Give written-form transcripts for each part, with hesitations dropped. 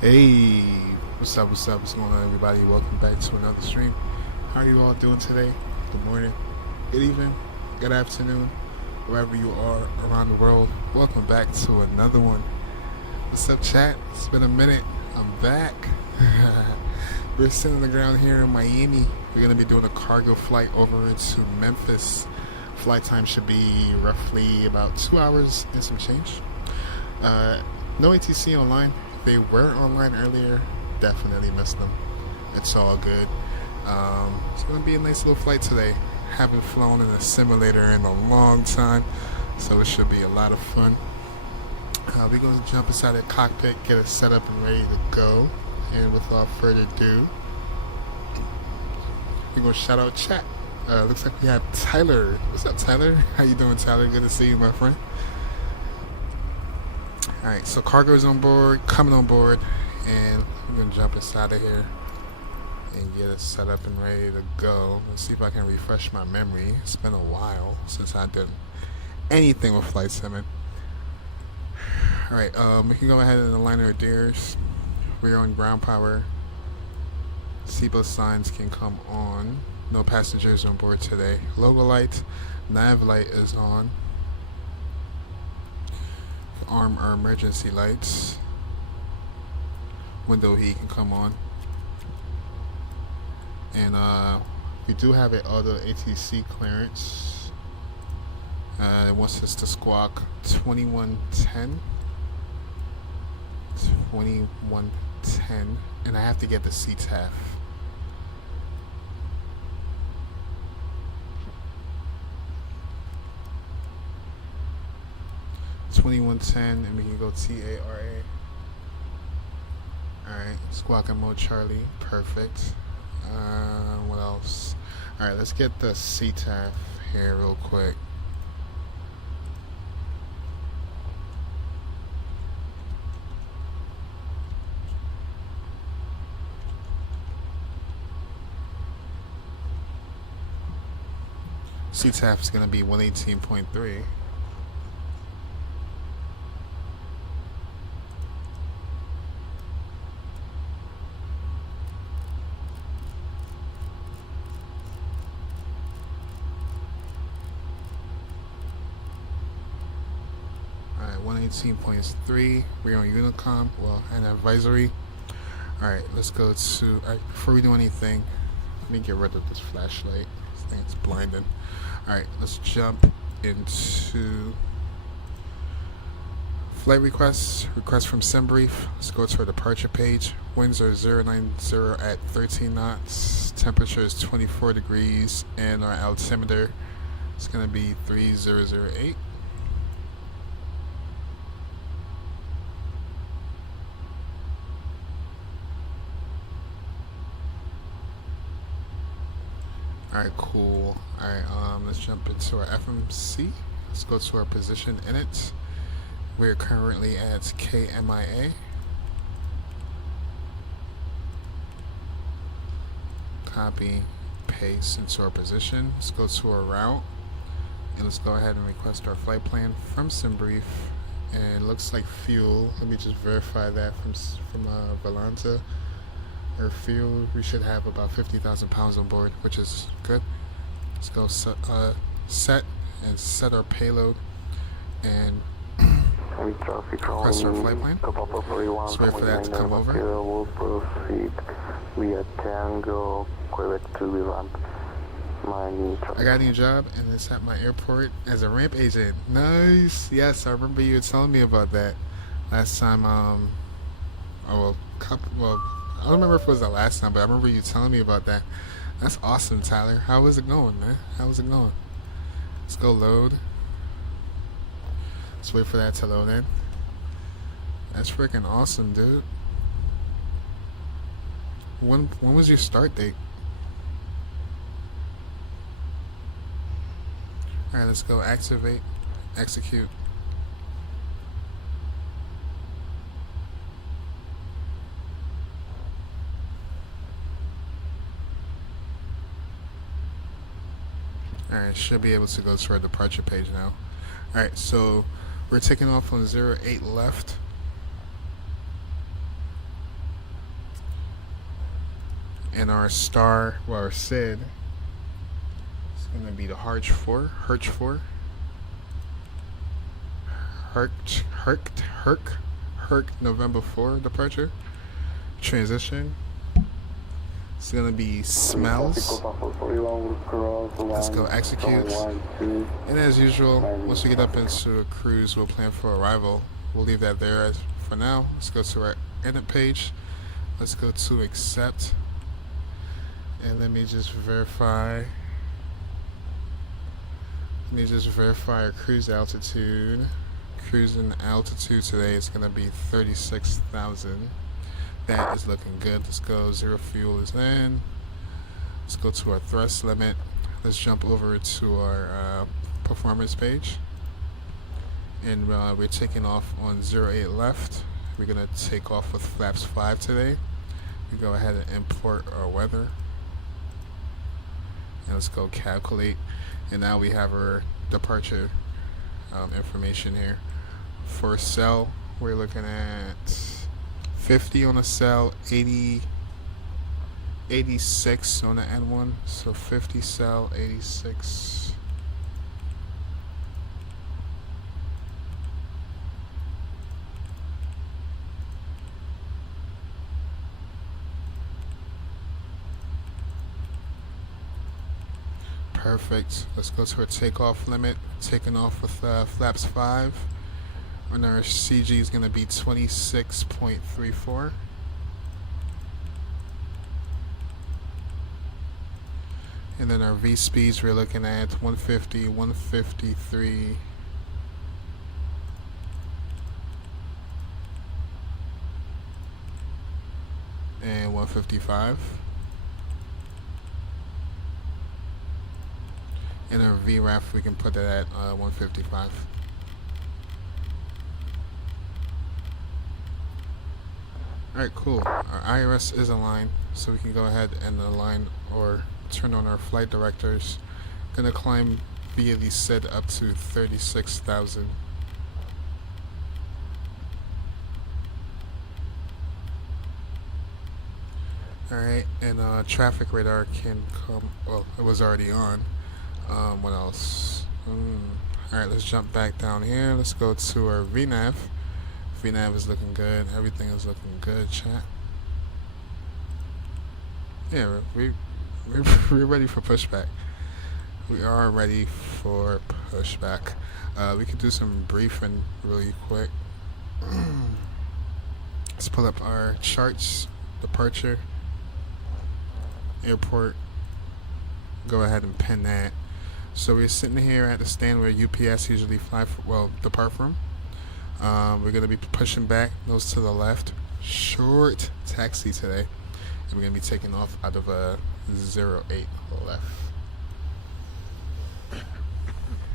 Hey, what's up, what's going on, everybody? Welcome back to another stream. How are you all doing today? Good morning, good evening, good afternoon, wherever you are around the world. Welcome back to another one. What's up, chat? It's been a minute. I'm back. We're sitting on the ground here in Miami. We're going to be doing a cargo flight over into Memphis. Flight time should be roughly about 2 hours and some change. No ATC online. They were online earlier. Definitely missed them. It's all good. It's going to be a nice little flight today. Haven't flown in a simulator in a long time, so it should be a lot of fun. We're going to jump inside the cockpit, get it set up and ready to go. And without further ado, we're going to shout out chat. Looks like we have Tyler. What's up, Tyler? How you doing, Tyler? Good to see you, my friend. Alright, so cargo is on board, coming on board, and we're going to jump inside of here and get it set up and ready to go. Let's see if I can refresh my memory. It's been a while since I did anything with flight simming. Alright, we can go ahead and align our gears. We're on ground power. Seatbelt signs can come on. No passengers on board today. Logo light, nav light is on. Arm our emergency lights. Window heat can come on. And we do have an auto ATC clearance. It wants us to squawk 2110. 2110. And I have to get the CTAF. $21.10, and we can go TARA. Alright, squawking mode Charlie, perfect. What else? Alright, let's get the CTAF here real quick. CTAF is going to be 118.3. Alright, 118.3. We're on Unicom, well, and advisory. Alright, let's go to, before we do anything, let me get rid of this flashlight. This thing is blinding. Alright, let's jump into flight requests. Request from SimBrief. Let's go to our departure page. Winds are 090 at 13 knots. Temperature is 24 degrees, and our altimeter is going to be 3008. Alright, cool. Alright, let's jump into our FMC. Let's go to our position in it. We're currently at Kmia. Copy, paste into our position. Let's go to our route. And let's go ahead and request our flight plan from SimBrief. And it looks like fuel. Let me just verify that from Valanta. Our fuel, we should have about 50,000 pounds on board, which is good. Let's go set our payload and request our flight plan. Let's wait for that to come over. Will proceed via Tango, Quebec to Vivant. I got a new job, and it's at my airport as a ramp agent. Nice. Yes, I remember you were telling me about that last time. I don't remember if it was the last time, but I remember you telling me about that. That's awesome, Tyler. How is it going, man? How is it going? Let's go load. Let's wait for that to load in. That's freaking awesome, dude. When was your start date? Alright, let's go activate, execute. Alright, should be able to go to our departure page now. Alright, so we're taking off on 08 left. And our star, well, our SID, is going to be the Herc 4. Herc November 4 departure. Transition. It's gonna be smells. Let's go execute. And as usual, once we get up into a cruise, we'll plan for arrival. We'll leave that there for now. Let's go to our edit page. Let's go to accept. And let me just verify. Our cruise altitude. Cruising altitude today is gonna be 36,000. That is looking good. Let's go. Zero fuel is in. Let's go to our thrust limit. Let's jump over to our performance page. And we're taking off on 08 left. We're going to take off with flaps 5 today. We go ahead and import our weather. And let's go calculate. And now we have our departure information here. For cell, we're looking at 50 on the cell, 86 on the N1, so 50 cell, 86. Perfect. Let's go to our takeoff limit. Taking off with flaps 5. And our CG is going to be 26.34. And then our V speeds, we're looking at 150, 153. And 155. And our VRAF, we can put that at 155. Alright, cool. Our IRS is aligned, so we can go ahead and align or turn on our flight directors Gonna climb via the said up to 36,000. Alright, and traffic radar can come, well, it was already on. What else? Alright, let's jump back down here. Let's go to our VNAV. VNAV is looking good. Everything is looking good, chat. Yeah, we're ready for pushback. We are ready for pushback. We could do some briefing really quick. Let's pull up our charts. Departure. Airport. Go ahead and pin that. So we're sitting here at the stand where UPS usually depart from. We're going to be pushing back, nose to the left. Short taxi today. And we're going to be taking off out of a 08 left.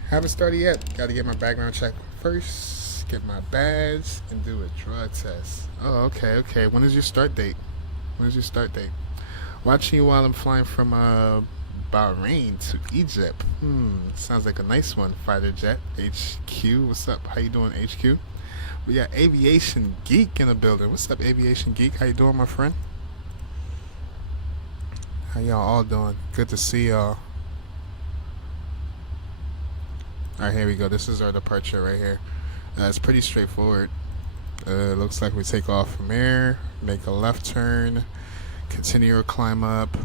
Haven't started yet. Got to get my background check first. Get my badge and do a drug test. Oh, okay. When is your start date? Watching you while I'm flying from Bahrain to Egypt. Sounds like a nice one. Fighter jet HQ. What's up? How you doing, HQ? We got Aviation Geek in the building. What's up, Aviation Geek? How you doing, my friend? How y'all all doing? Good to see y'all. Alright, here we go. This is our departure right here. It's pretty straightforward. Looks like we take off from here, make a left turn, continue our climb up,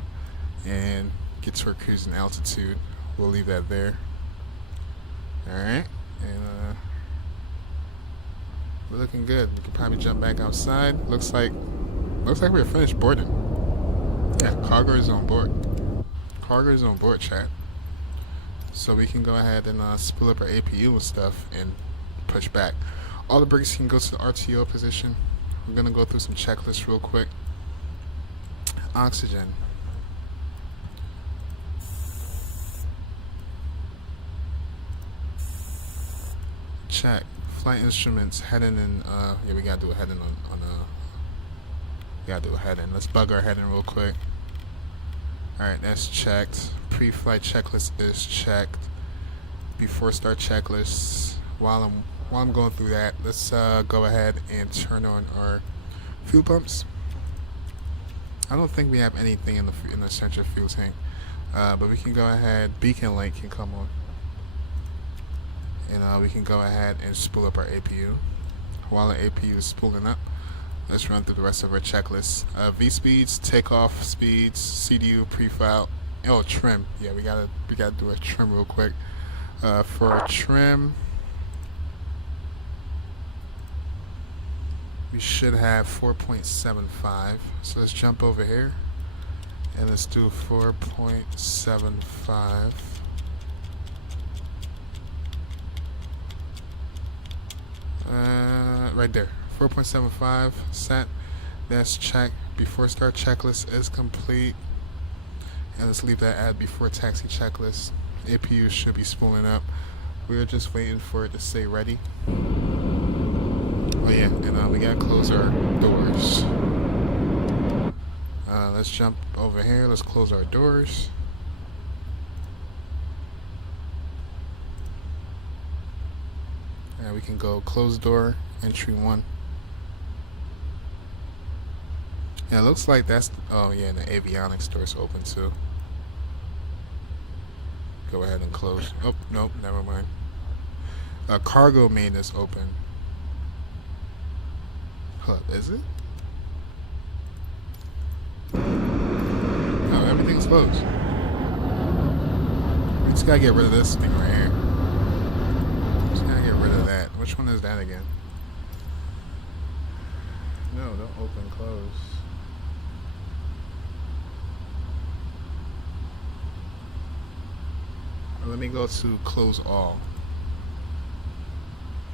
and get to our cruising altitude. We'll leave that there. Alright, and we're looking good. We can probably jump back outside. Looks like we're finished boarding. Yeah, cargo is on board. Cargo is on board, chat. So we can go ahead and spool up our APU and stuff and push back. All the brakes can go to the RTO position. We're gonna go through some checklists real quick. Oxygen. Check. Flight instruments heading in. Yeah, we gotta do a heading on we gotta do a heading. Let's bug our heading real quick. Alright, that's checked. Pre-flight checklist is checked. Before start checklist. While I'm going through that, let's go ahead and turn on our fuel pumps. I don't think we have anything in the central fuel tank, but we can go ahead. Beacon light can come on, and we can go ahead and spool up our APU. While the APU is spooling up, let's run through the rest of our checklist. V speeds, takeoff speeds, CDU pre-file. Oh, trim. Yeah, we gotta do a trim real quick. For a trim, we should have 4.75. So let's jump over here and let's do 4.75. Right there. 4.75 set. That's check. Before start checklist is complete. And let's leave that at before taxi checklist. APU should be spooling up. We're just waiting for it to say ready. Oh yeah, and we gotta close our doors. Let's jump over here. Let's close our doors. And we can go close door, entry 1. Yeah, it looks like that's, oh yeah, and the avionics door's open too. Go ahead and close. Oh, nope, never mind. Cargo main is open. Hold up, is it? No, everything's closed. We just gotta get rid of this thing right here. Just gotta get rid of that. Which one is that again? No, don't open, close. Let me go to close all.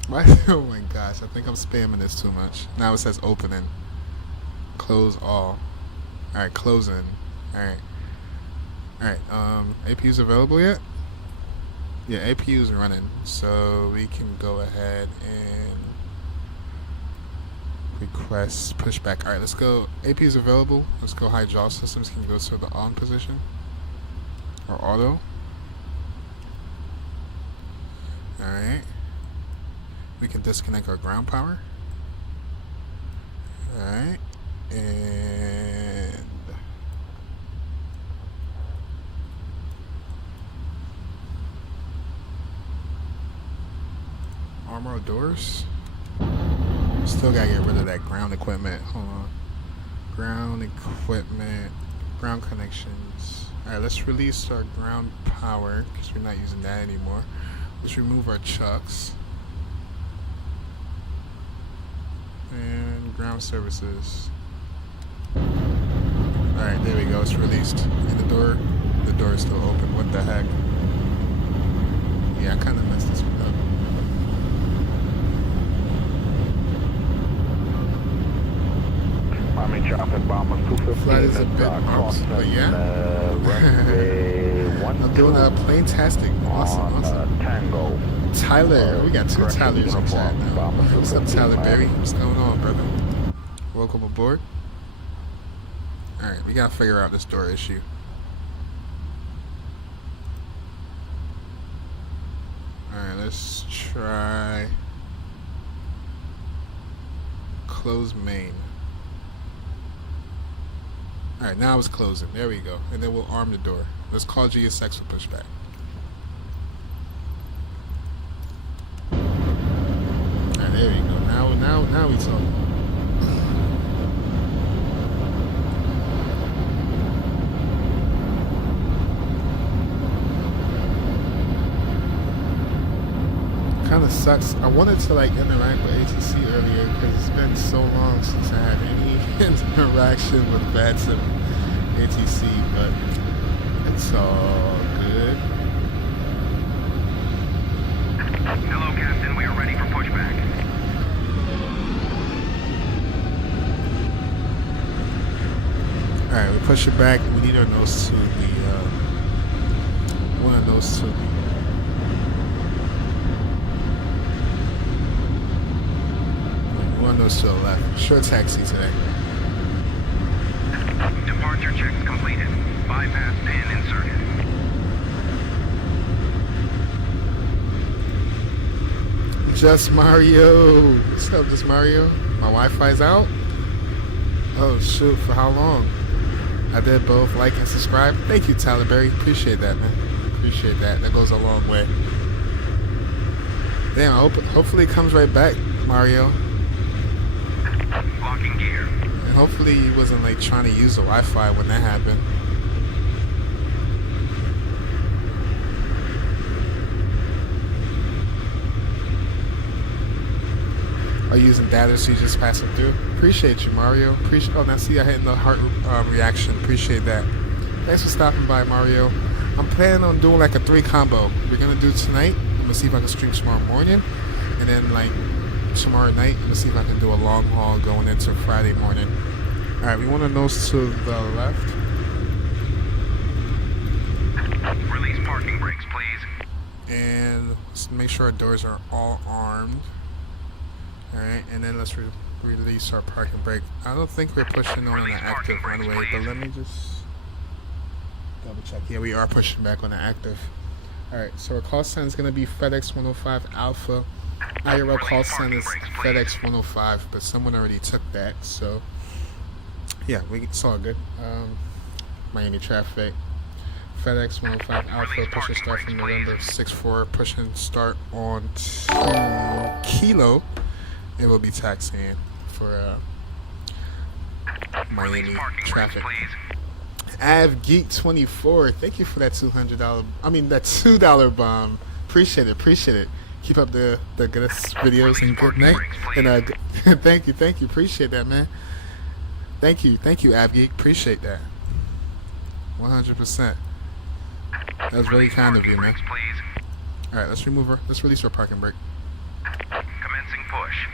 Why? Oh my gosh, I think I'm spamming this too much. Now it says opening. Close all. Alright, closing. Alright. APU's available yet? Yeah, APU's running. So we can go ahead and request pushback. Alright, let's go. APU's available. Let's go hydraulic systems can go to the on position. Or auto. Alright. We can disconnect our ground power. Alright. And armor doors. Still gotta get rid of that ground equipment. Hold on. Ground equipment. Ground connections. Alright, let's release our ground power because we're not using that anymore. Let's remove our chucks. And ground services. Alright, there we go. It's released. And the door is still open. What the heck? Yeah, I kind of messed this one up. Miami traffic bombers 215. Flight is a bit bumped, but yeah. I'm doing a plane-tastic. Awesome. Tango. Tyler, we got two Tylers in chat now. What's up, Tyler Berry? What's going on, brother? Welcome aboard. Alright, we gotta figure out this door issue. Alright, let's try close main. Alright, now it's closing. There we go. And then we'll arm the door. Let's call GSX for pushback. Alright, there you go. Now we talk. Kind of sucks. I wanted to like interact with ATC earlier because it's been so long since I had any interaction with Vatsim ATC, but it's all good. Hello, Captain. We are ready for pushback. Alright, we push it back. We need our nose to the one of those to the to the left. Short taxi today. Departure checks completed. Bypass pin inserted. Just Mario. What's up, Just Mario? My Wi-Fi's out? Oh shoot, for how long? I did both. Like and subscribe. Thank you, Tyler Berry. Appreciate that, man. Appreciate that. That goes a long way. Damn, hopefully it comes right back, Mario. Locking gear. And hopefully he wasn't like trying to use the Wi-Fi when that happened. Are you using data so you just pass it through? Appreciate you, Mario. Oh, now see I hitting the heart reaction. Appreciate that. Thanks for stopping by, Mario. I'm planning on doing like a 3 combo. We're gonna do tonight. I'm gonna see if I can stream tomorrow morning, and then like tomorrow night, I'm gonna see if I can do a long haul going into Friday morning. Alright, we want to nose to the left. Release parking brakes, please. And let's make sure our doors are all armed. Alright, and then let's release our parking brake. I don't think we're pushing on an active runway, but let me just double check. Yeah, we are pushing back on the active. Alright, so our call sign is going to be Fedex 105 Alpha. IRL call sign is Fedex 105, but someone already took that, so yeah, it's all good. Miami traffic. FedEx 105 Alpha, push and start from November 6-4, push and start on to Kilo. It will be taxiing for Miami traffic. AvGeek24, thank you for that $200. I mean that $2 bomb. Appreciate it. Keep up the good videos and good night. And thank you. Appreciate that, man. Thank you, AvGeek. Appreciate that. 100%. That was very kind of you, man. All right, let's release our parking brake. Commencing push.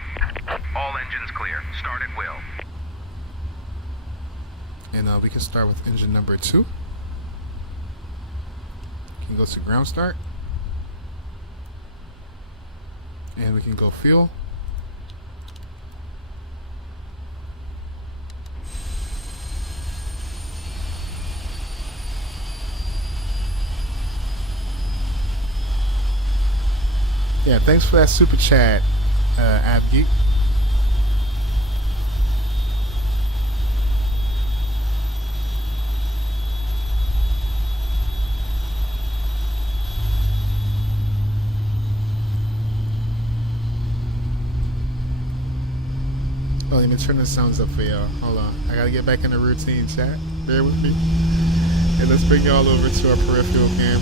All engines clear. Start at will. And we can start with engine number 2. Can go to ground start. And we can go fuel. Yeah, thanks for that super chat, Abgeek. Oh, let me turn the sounds up for y'all. Hold on. I gotta get back in the routine, chat. Bear with me. And let's bring y'all over to our peripheral cam.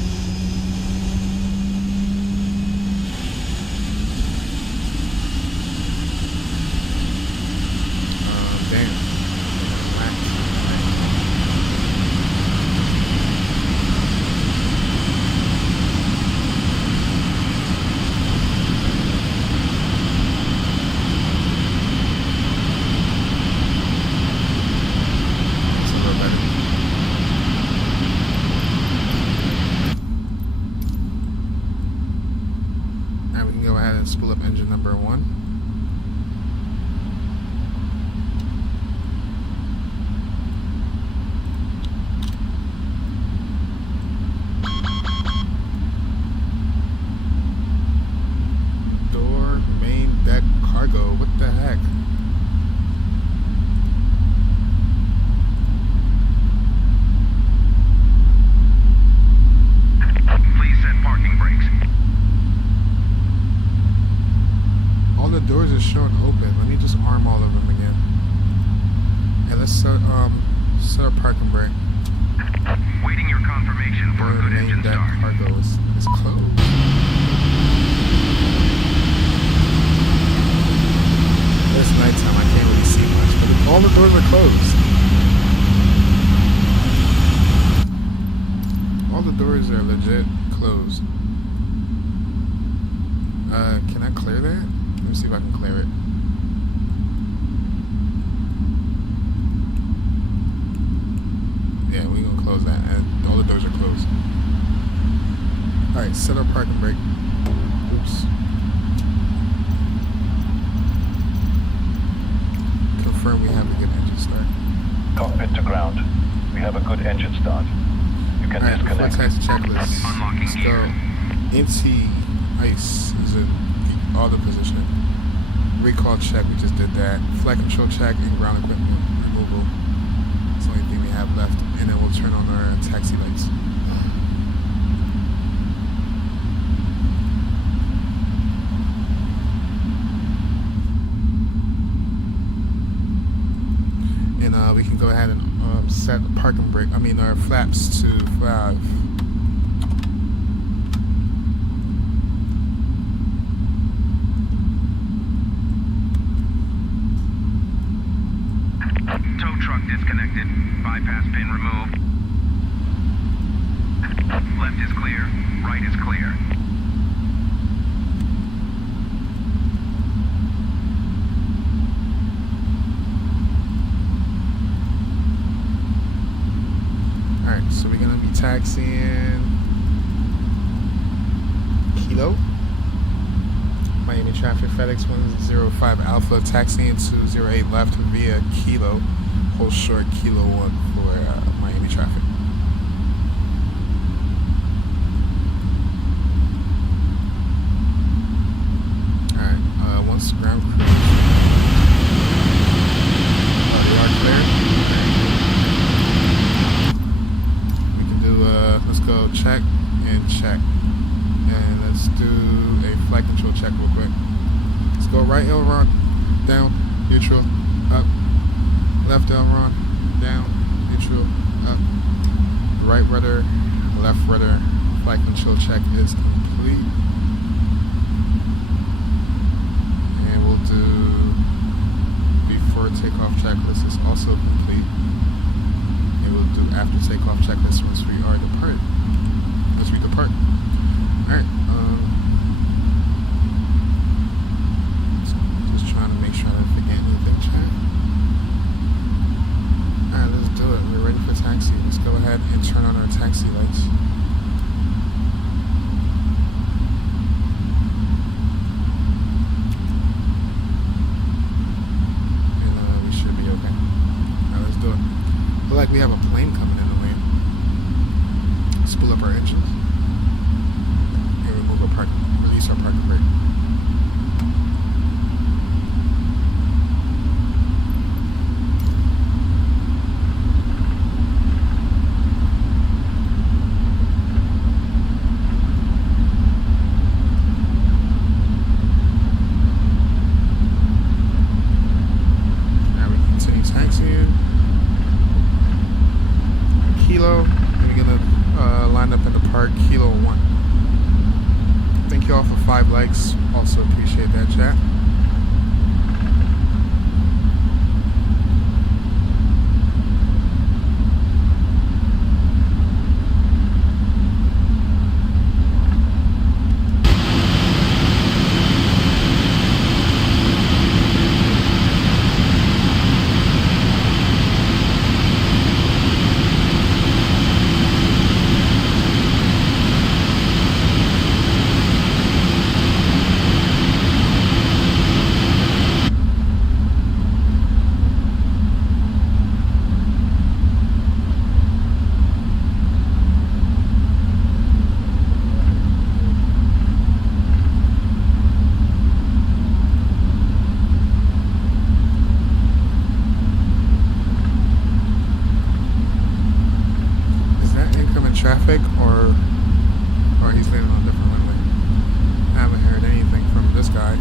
Damn. Spool up engine number 1. Door, main deck, cargo. What the heck? Please set parking brakes. All the doors are showing open. Let me just arm all of them again. And let's set our parking brake. Waiting your confirmation for a good engine Deck start. cargo is closed. It's nighttime. I can't really see much, but all the doors are closed. All the doors are legit closed. Can I clear that? Let me see if I can clear it. Yeah, we're gonna close that. And all the doors are closed. Alright, set our parking brake. Oops. Confirm we have a good engine start. Cockpit to ground. We have a good engine start. You can Alright, before disconnect. taxi checklist. Unlocking Let's go. Anti-ice is in all the position. Recall check, we just did that. Flight control check and ground equipment removal. That's the only thing we have left. And then we'll turn on our taxi lights. And we can go ahead and set the parking brake, our flaps to 5. Tow truck disconnected. Bypass pin removed. Left is clear. Right is clear. Alright, so we're gonna be taxiing Kilo. Miami traffic, Fedex 105 Alpha, taxiing to 08 left via Kilo. Hold short Kilo 1 for Miami traffic. Alright, once ground crew. They are clear. We can do, let's go check and check. And let's do a flight control check real quick. Let's go right aileron, down, neutral, up. Left aileron, down, neutral, up. Right rudder, left rudder. Flight control check is complete. And we'll do before takeoff checklist is also complete. And we'll do after takeoff checklist once we are depart. Once we depart. Alright, just trying to make sure I don't forget anything, chat. Alright, let's do it. We're ready for taxi. Let's go ahead and turn on our taxi lights. And we should be okay. Alright, let's do it. Look like we have a plane coming in the lane. Spool up our engines. And remove a release our parking brake. Now we continue taxiing. Kilo, and we're gonna line up in the park, Kilo 1. Thank you all for 5 likes. Also appreciate that, chat. Traffic or he's landing on a different runway. I haven't heard anything from this guy.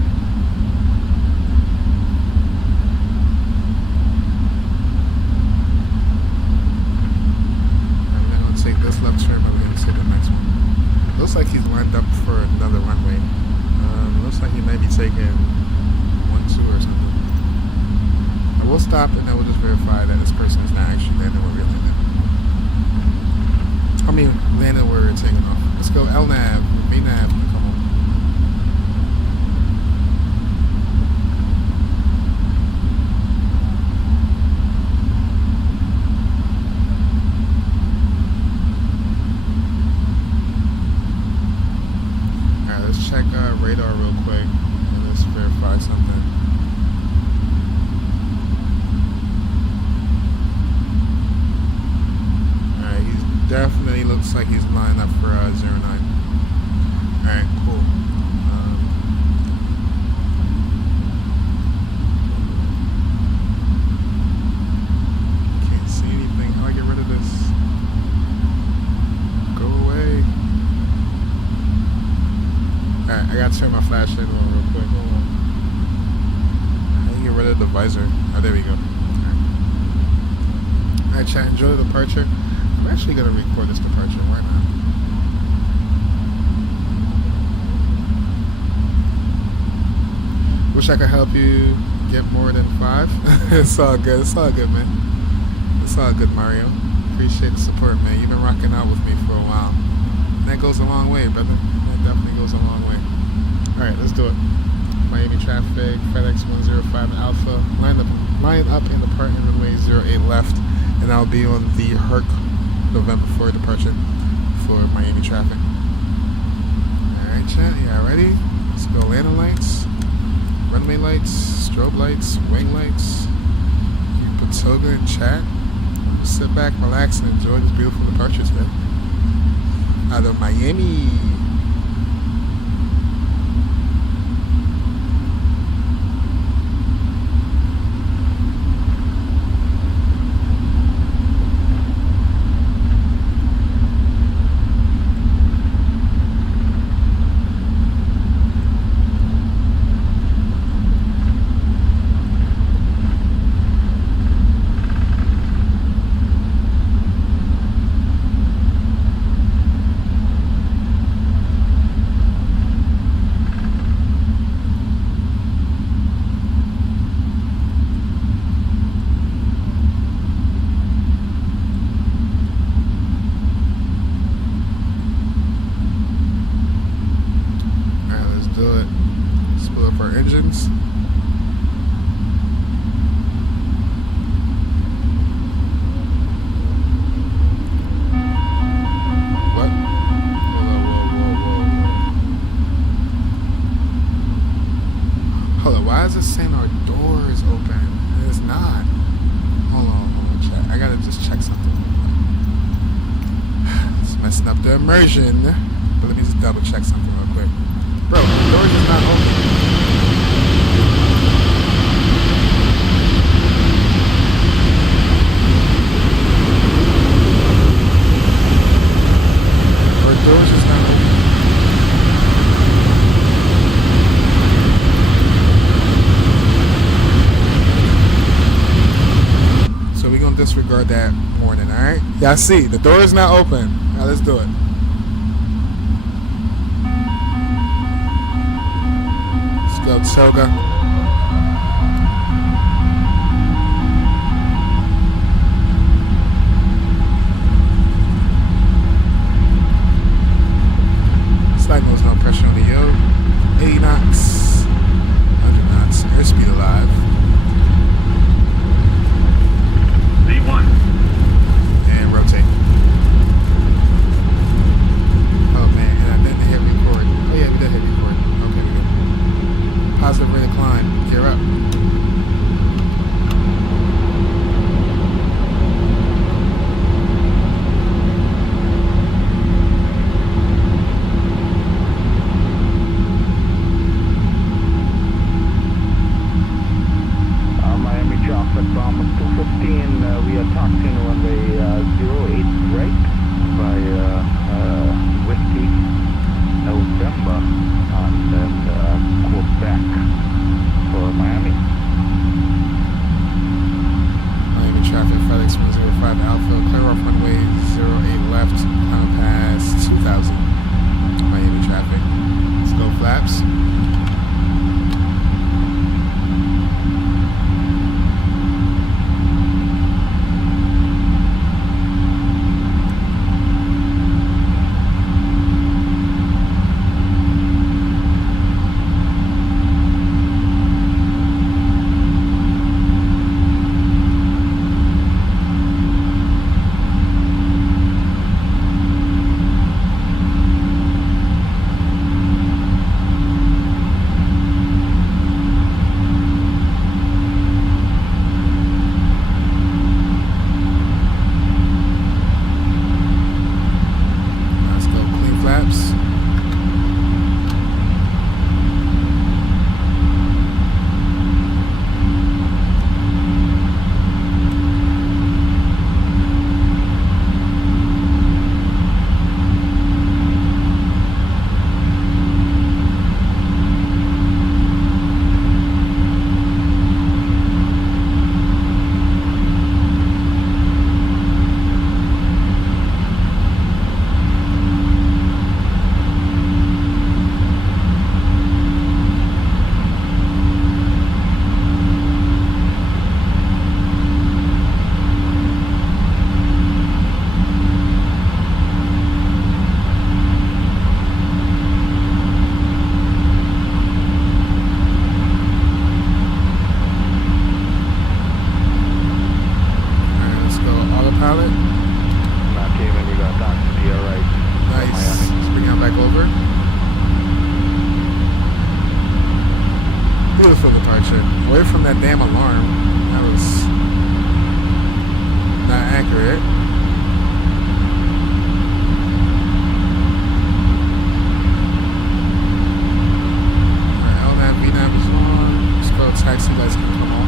I'm gonna take this left turn, but we're gonna take the next one. Looks like he's lined up for another runway. Looks like he may be taking 1-2 or something. I will stop and then we'll just verify that this person is not actually landing where we're landing. I mean, landing where we're taking off. Let's go LNAV, VNAV, come on. Alright, let's check radar real quick and let's verify something. Definitely looks like he's lined up for 09. Alright, cool. Can't see anything. How do I get rid of this? Go away. Alright, I gotta turn my flashlight on real quick. Hold on. How do you get rid of the visor? Oh, there we go. Alright, chat, enjoy the departure. I'm actually going to record this departure. Why not? Wish I could help you get more than 5. It's all good. It's all good, man. It's all good, Mario. Appreciate the support, man. You've been rocking out with me for a while. And that goes a long way, brother. That definitely goes a long way. All right, let's do it. Miami traffic, Fedex 105 Alpha. Line up in the parking runway 08 left, and I'll be on the Herc November 4 departure for Miami traffic. Alright, chat, y'all ready? Let's go. Landing lights, runway lights, strobe lights, wing lights. Keep a toga in chat. Just sit back, relax, and enjoy this beautiful departure today. Out of Miami. engines. What? Hold on, why is it saying our door is open? It's not. Hold on, check. I gotta just check something. It's messing up the immersion. But let me just double check something real quick. Bro, the doors is not open. Our doors is not open. So we're gonna disregard that warning, alright? Y'all see, the door is not open. Now let's do it. Let's go, Toga. Slide knows no pressure on the yoke. 80 knots. 100 knots. Airspeed alive. V1. And rotate. Oh man, and I didn't hit record. Oh yeah, we did hit record. Okay, we good. Positive rate of climb. Gear up. Miami traffic Brahma 215, we are taxiing runway 08 right by Whiskey, November, and then Quebec for Miami. Miami traffic, Fedex 105 Alpha, clear off runway 08 left, climb past 2000. Miami traffic. Let's go flaps. Away from that damn alarm. That was not accurate. Alright, LNAV, VNAV is on. Let's go taxi lights can come off.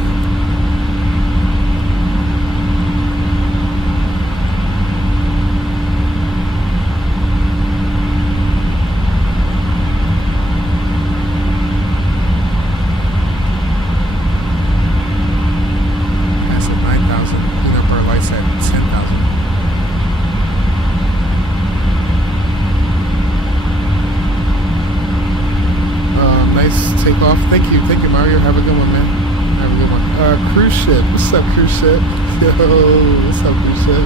Take off. Thank you, Mario. Have a good one, man. Have a good one. Cruise ship. What's up, cruise ship? Yo, what's up, cruise ship?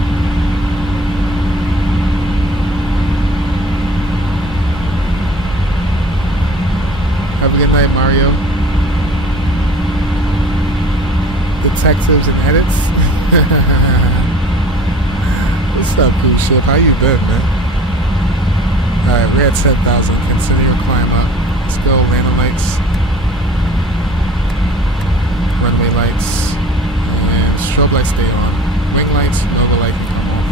Have a good night, Mario. Detectives and edits. What's up, cruise ship? How you been, man? Alright, we're at 10,000. Continue your climb up. Let's go, landing lights, runway lights, and strobe lights stay on. Wing lights, nova light can come off.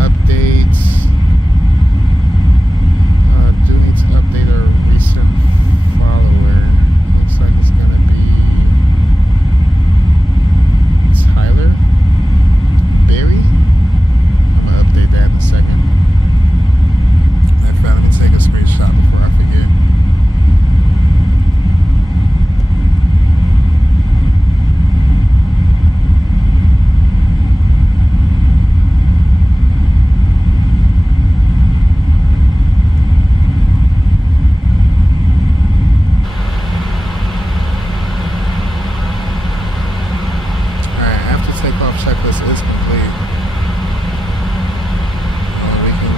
update. Do need to update our recent follower. Looks like it's gonna be Tyler Berry. I'm gonna update that in a second. In fact, let me take a screenshot before I forget. Checklist is complete. We can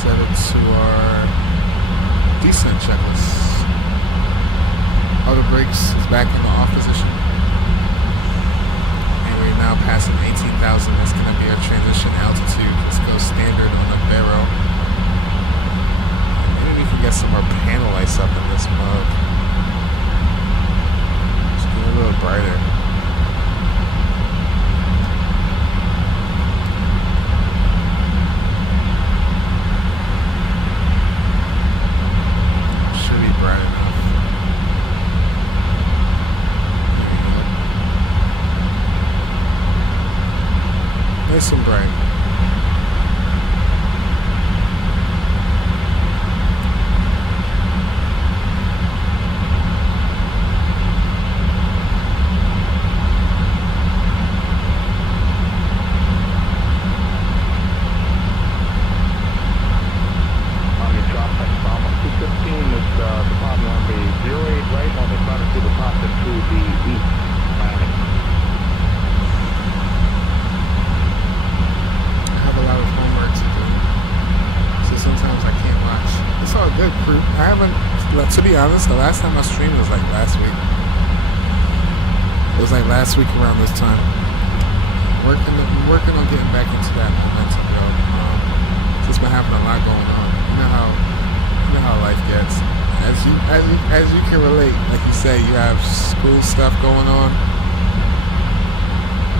set it to our descent checklist. Auto brakes is back in the off position. And we're now passing 18,000. That's going to be our transition altitude. Let's go standard on the barrel. Maybe we can get some more panel lights up in this mode. Let's get a little brighter. Nice and bright. Army traffic, Brahma 215 is departing runway 08 right on the front to departure to the east, Miami. A lot of homework to do, so sometimes I can't watch. It's all good, crew. I haven't, to be honest, the last time I streamed was like last week. It was like last week around this time. Working on getting back into that momentum, though. Just been having a lot going on. You know how life gets. As you can relate, like you say, you have school stuff going on.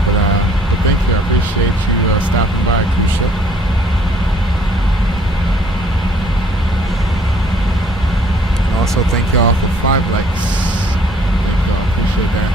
But thank you. I appreciate you stopping by, Kusha. And also thank y'all for 5 likes. Thank y'all. Appreciate that.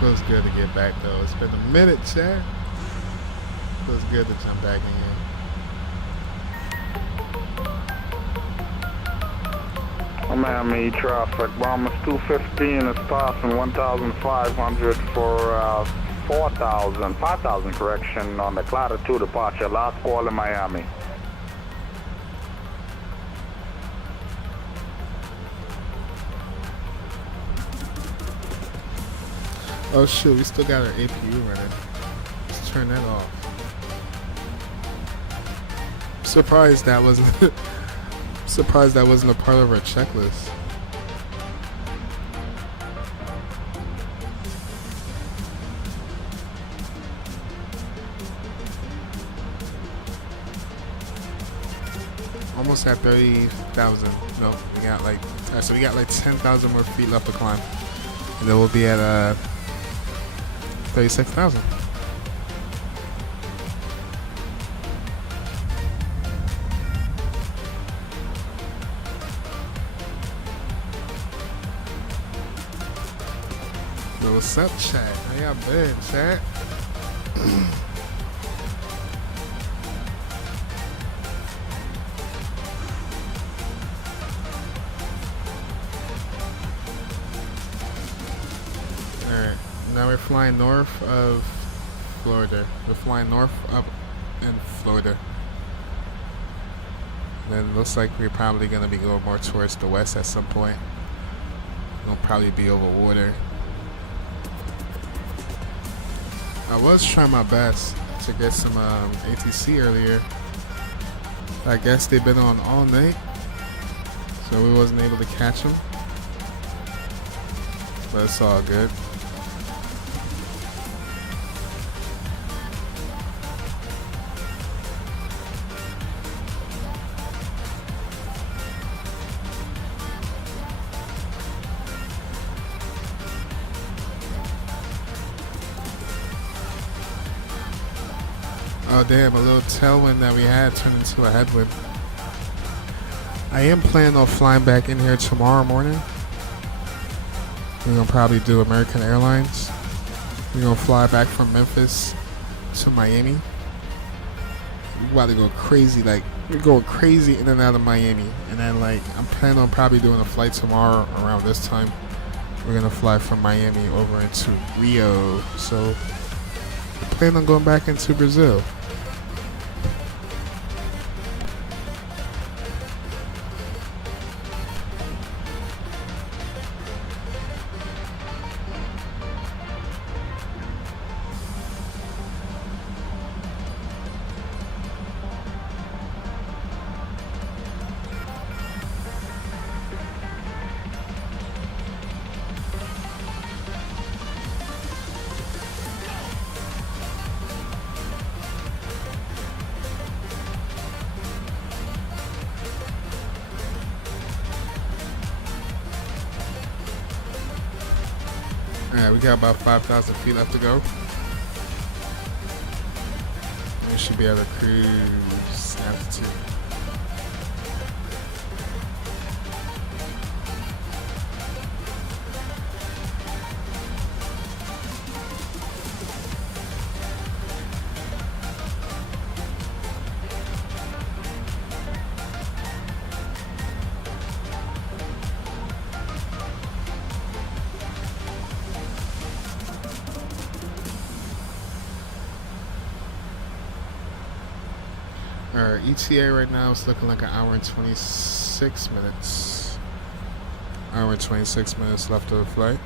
Feels good to get back though. It's been a minute, chat. Feels good to jump back in. Miami traffic, Brahma 215 is passing 1,500 for 5,000 correction on the Cloud 2 departure, last call in Miami. Oh shoot, we still got our APU running. Let's turn that off. Surprised that wasn't a part of our checklist. Almost at 30,000. No, we got like 10,000 more feet left to climb, and then we'll be at 36,000. Yo, what's up, chat? How y'all been, chat? Alright, now we're flying north of Florida. We're flying north up in Florida. And then it looks like we're probably going to be going more towards the west at some point. We'll probably be over water. I was trying my best to get some ATC earlier. I guess they've been on all night, so we wasn't able to catch them. But it's all good. Oh damn, a little tailwind that we had turned into a headwind. I am planning on flying back in here tomorrow morning. We're gonna probably do American Airlines. We're gonna fly back from Memphis to Miami. We're about to go crazy, like we're going crazy in and out of Miami. And then like I'm planning on probably doing a flight tomorrow around this time. We're gonna fly from Miami over into Rio. So I plan on going back into Brazil. Alright, we got about 5,000 feet left to go. We should be able to cruise altitude. Our ETA right now is looking like an hour and 26 minutes. Hour and 26 minutes left of the flight.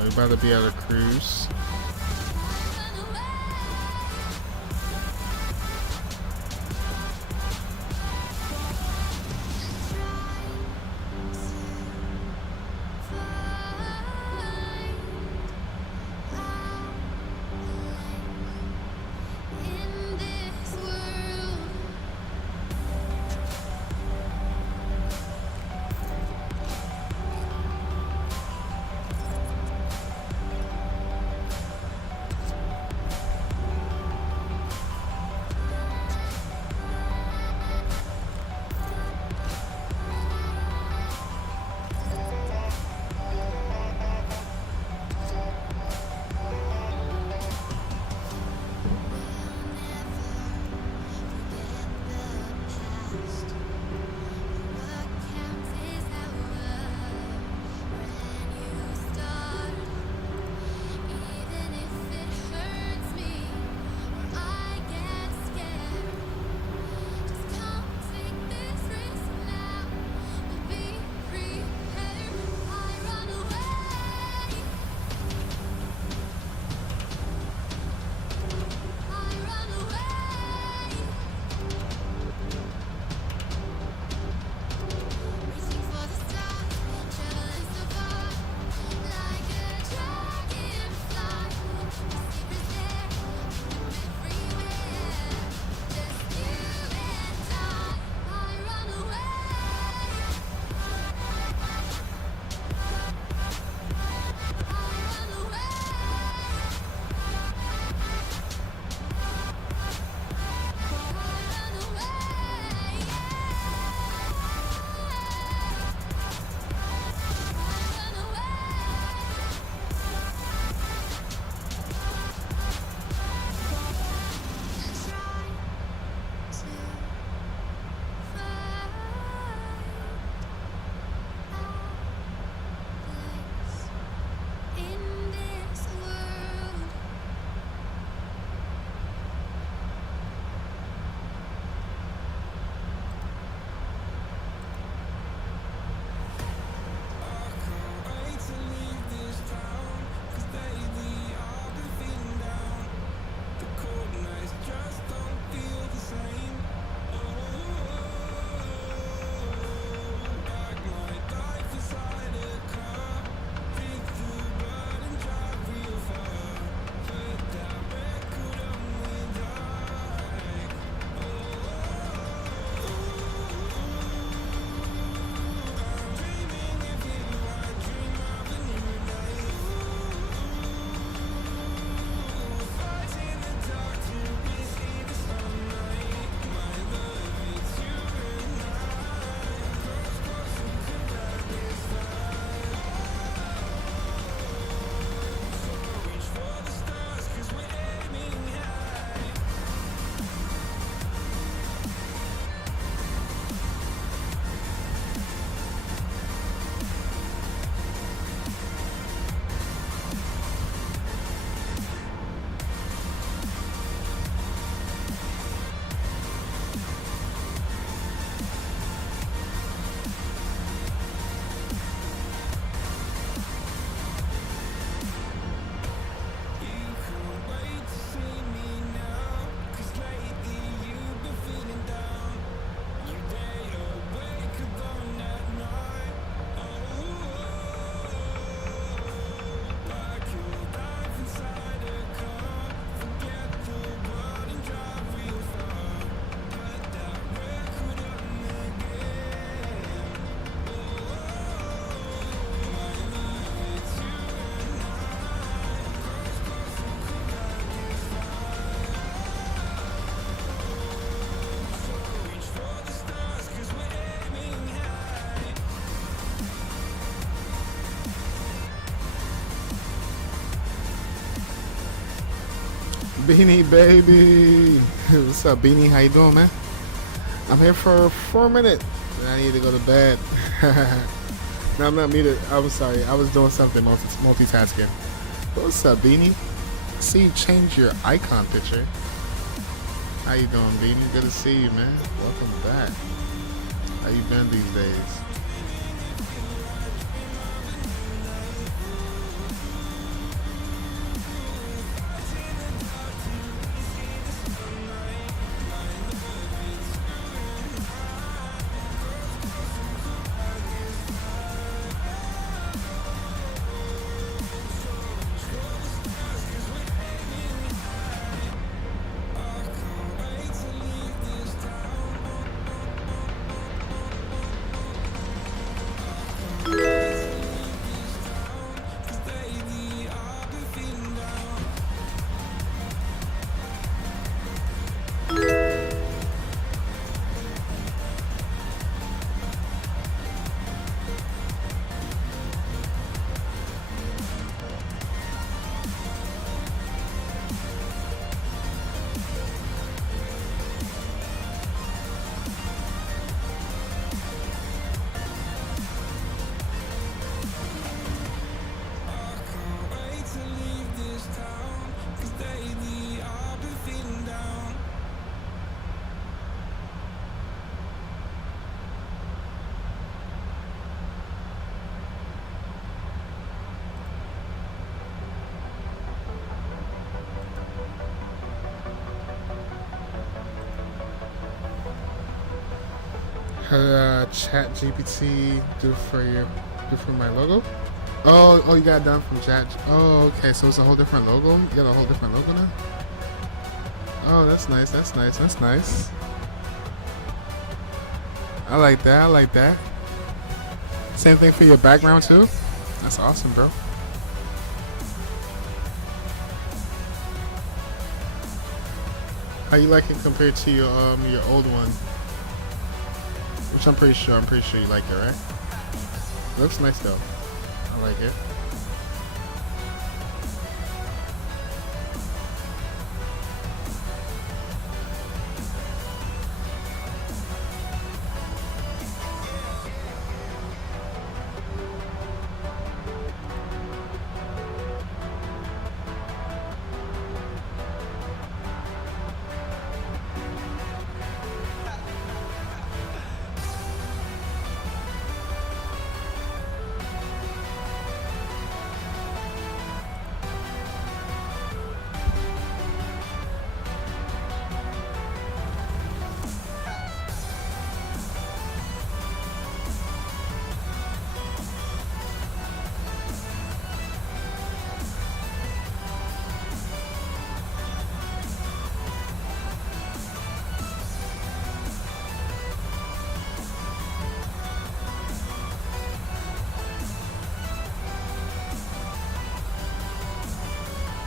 We're about to be able to cruise. Beanie baby. What's up, Beanie? How you doing, man? I'm here for 4 minutes. And I need to go to bed. No, I'm not muted. I'm sorry. I was doing something multitasking. What's up, Beanie? See you change your icon picture. How you doing, Beanie? Good to see you, man. Welcome back. How you been these days? Chat GPT do for my logo? Oh, you got it done from chat. Oh, okay, so it's a whole different logo? You got a whole different logo now? Oh, that's nice, that's nice, that's nice. I like that, I like that. Same thing for your background too? That's awesome, bro. How you like it compared to your old one? Which I'm pretty sure you like it, right? It looks nice though. I like it.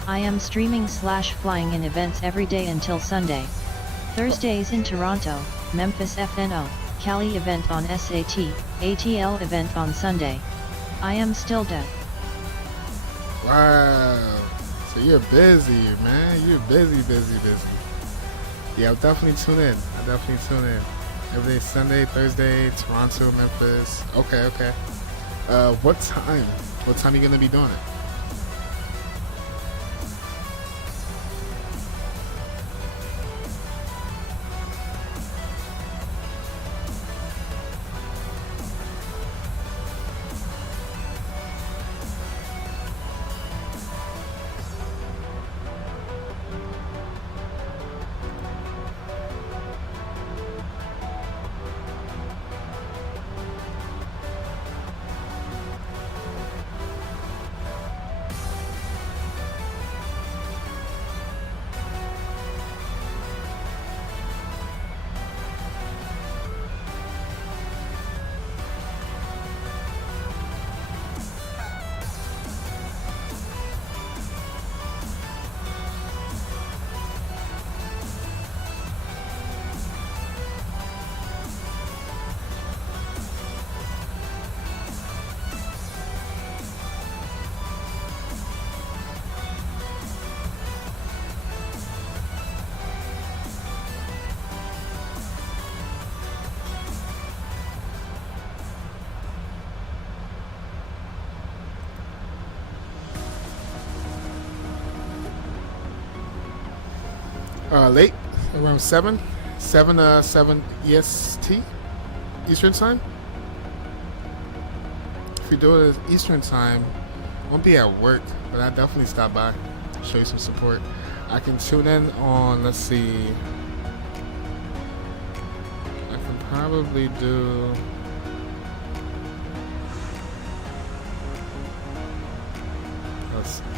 I am streaming / flying in events every day until Sunday. Thursdays in Toronto, Memphis FNO, Cali event on SAT, ATL event on Sunday. I am still dead. Wow. So you're busy, man. You're busy. Yeah, I'll definitely tune in. Every day Sunday, Thursday, Toronto, Memphis. Okay. What time? What time are you gonna be doing it? Late, around 7 EST, Eastern time. If you do it at Eastern time, won't be at work, but I definitely stop by, show you some support. I can tune in on, let's see, I can probably do,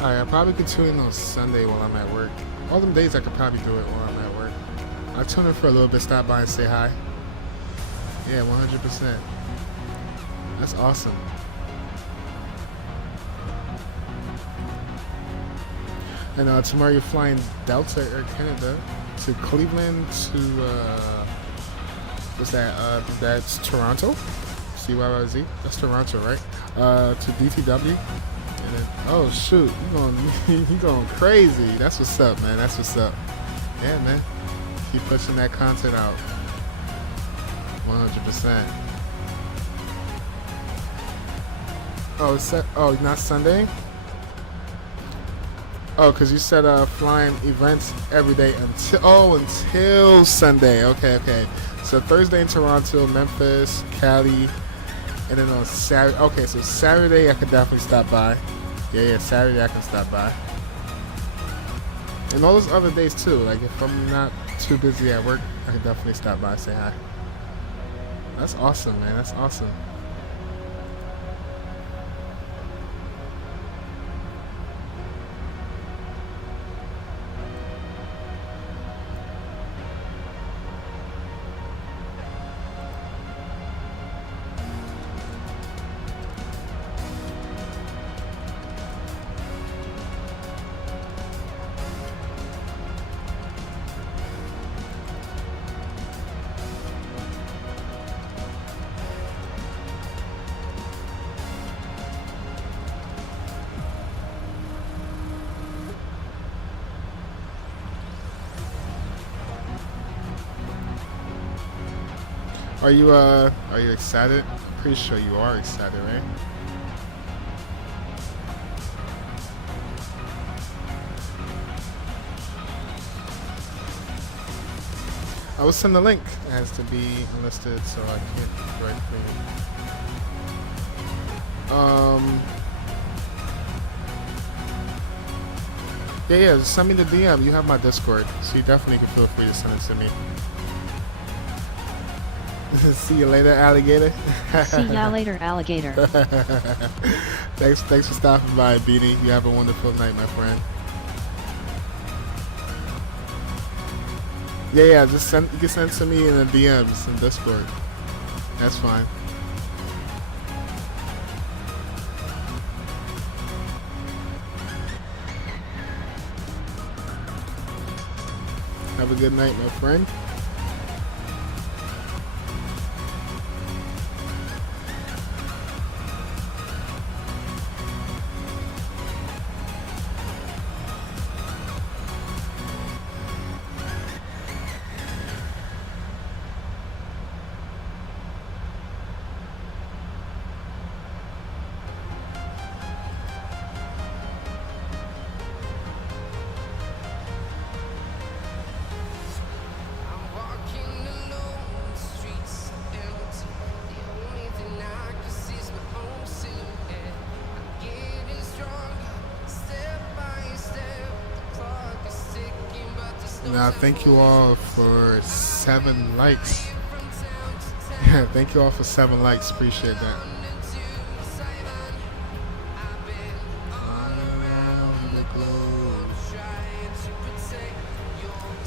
I probably could tune in on Sunday while I'm at work. All them days I could probably do it while I'm at work. I'll tune in for a little bit, stop by and say hi. Yeah, 100%. That's awesome. And tomorrow you're flying Delta Air Canada to Cleveland to, what's that? That's Toronto? CYYZ? That's Toronto, right? To DTW. And then, oh shoot, you going crazy. That's what's up, man. That's what's up. Yeah, man. Keep pushing that content out. 100%. Oh, not Sunday? Oh, because you said flying events every day until Sunday. Okay. So Thursday in Toronto, Memphis, Cali, and then on Saturday. Okay, so Saturday I could definitely stop by. Yeah, Saturday I can stop by. And all those other days too. Like if I'm not too busy at work, I can definitely stop by and say hi. That's awesome, man. That's awesome. Are you excited? Pretty sure you are excited, right? I will send the link. It has to be enlisted, so I can't write for you. Yeah, just send me the DM. You have my Discord, so you definitely can feel free to send it to me. See you later, alligator. See ya later, alligator. Thanks for stopping by, Beanie. You have a wonderful night, my friend. Yeah, just you can send it to me in the DMs in Discord. That's fine. Have a good night, my friend. Now, thank you all for 7 likes. Yeah, thank you all for 7 likes. Appreciate that.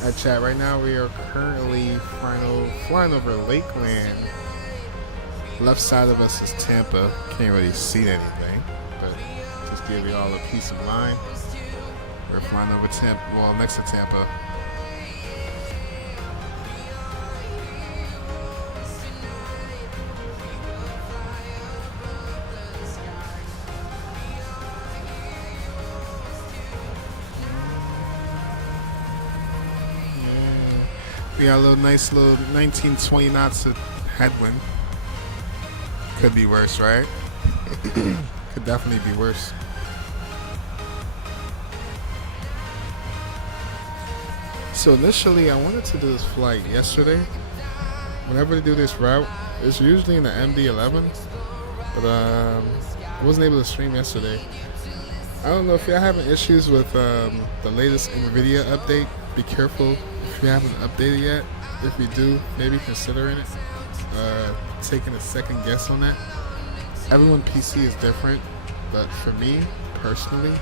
At chat, right now we are currently flying over Lakeland. Left side of us is Tampa. Can't really see anything, but just give you all a peace of mind. We're flying over Tampa, well, next to Tampa. We got a nice little 19-20 knots of headwind. Could be worse, right? Could definitely be worse. So initially, I wanted to do this flight yesterday. Whenever they do this route, it's usually in the MD-11, but I wasn't able to stream yesterday. I don't know if you're having issues with the latest NVIDIA update. Be careful if you haven't updated yet. If you do, maybe considering it, taking a second guess on that. Everyone's PC is different, but for me personally,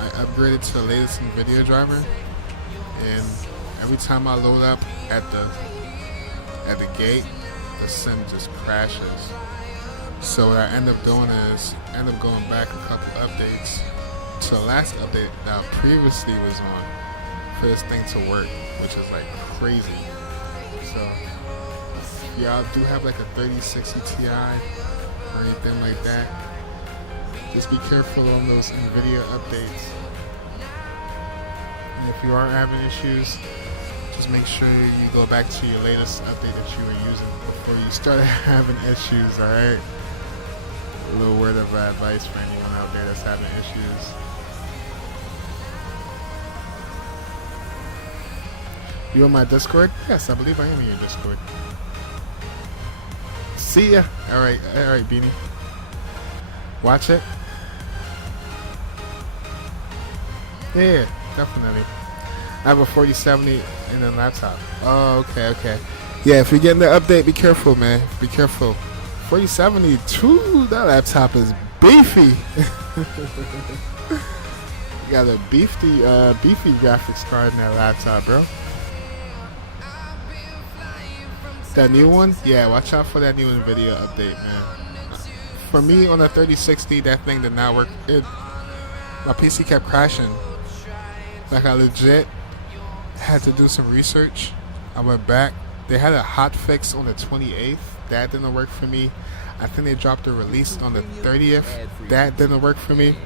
I upgraded to the latest NVIDIA driver, and every time I load up at the gate, the sim just crashes. So what I end up doing is going back a couple updates to the last update that I previously was on for this thing to work, which is like crazy. So if y'all do have like a 3060 Ti or anything like that, just be careful on those NVIDIA updates. And if you are having issues, just make sure you go back to your latest update that you were using before you started having issues, alright? A little word of advice for anyone out there that's having issues. You on my Discord? Yes, I believe I am in your Discord. See ya! Alright, Beanie. Watch it. Yeah, definitely. I have a 4070 in the laptop. Oh, okay. Yeah, if you're getting the update, be careful, man. Be careful. 4072, that laptop is beefy. You got a beefy graphics card in that laptop, bro. That new one? Yeah, watch out for that new NVIDIA update, man. For me, on the 3060, that thing did not work. My PC kept crashing. Like, I legit had to do some research. I went back. They had a hot fix on the 28th. That didn't work for me. I think they dropped a release on the 30th. That didn't work for me.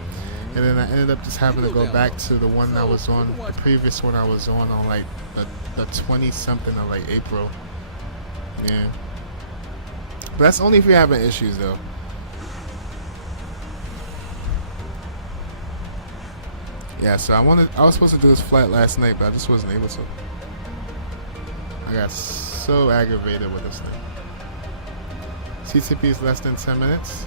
And then I ended up just having to go back to the one I was on, the previous one I was on like the 20-something of like April. Yeah. But that's only if you're having issues, though. Yeah, so I was supposed to do this flight last night, but I just wasn't able to. I got so aggravated with this thing. TTP is less than 10 minutes.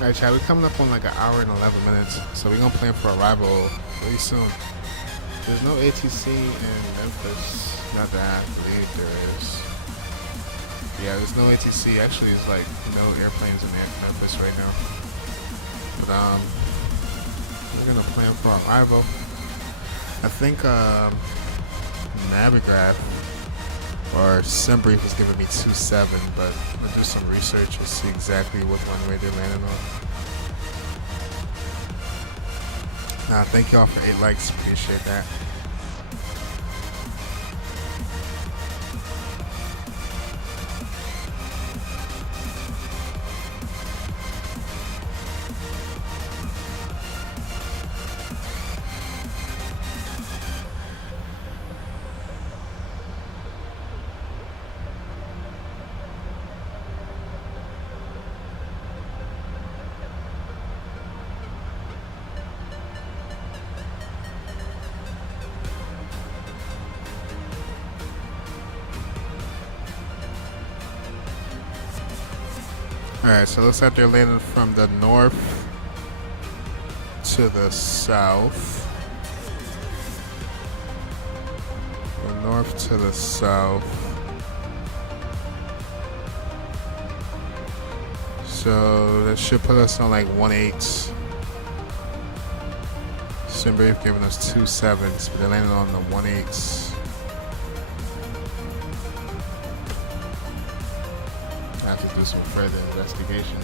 Alright, chat, we're coming up on like an hour and 11 minutes, so we're gonna plan for arrival really soon. There's no ATC in Memphis, not that I believe there is. Yeah, there's no ATC. Actually, it's like no airplanes in Memphis right now. But we're gonna plan for arrival. I think Navigraph or SimBrief is giving me 2-7, but I'm gonna do some research and see exactly what runway they're landing on. Thank y'all for 8 likes, appreciate that. Alright, so it looks like they're landing from the north to the south. The north to the south. So that should put us on like 1-8. SimBrief giving us 2-7s, but they're landing on the 1-8s. I have to do some further investigation.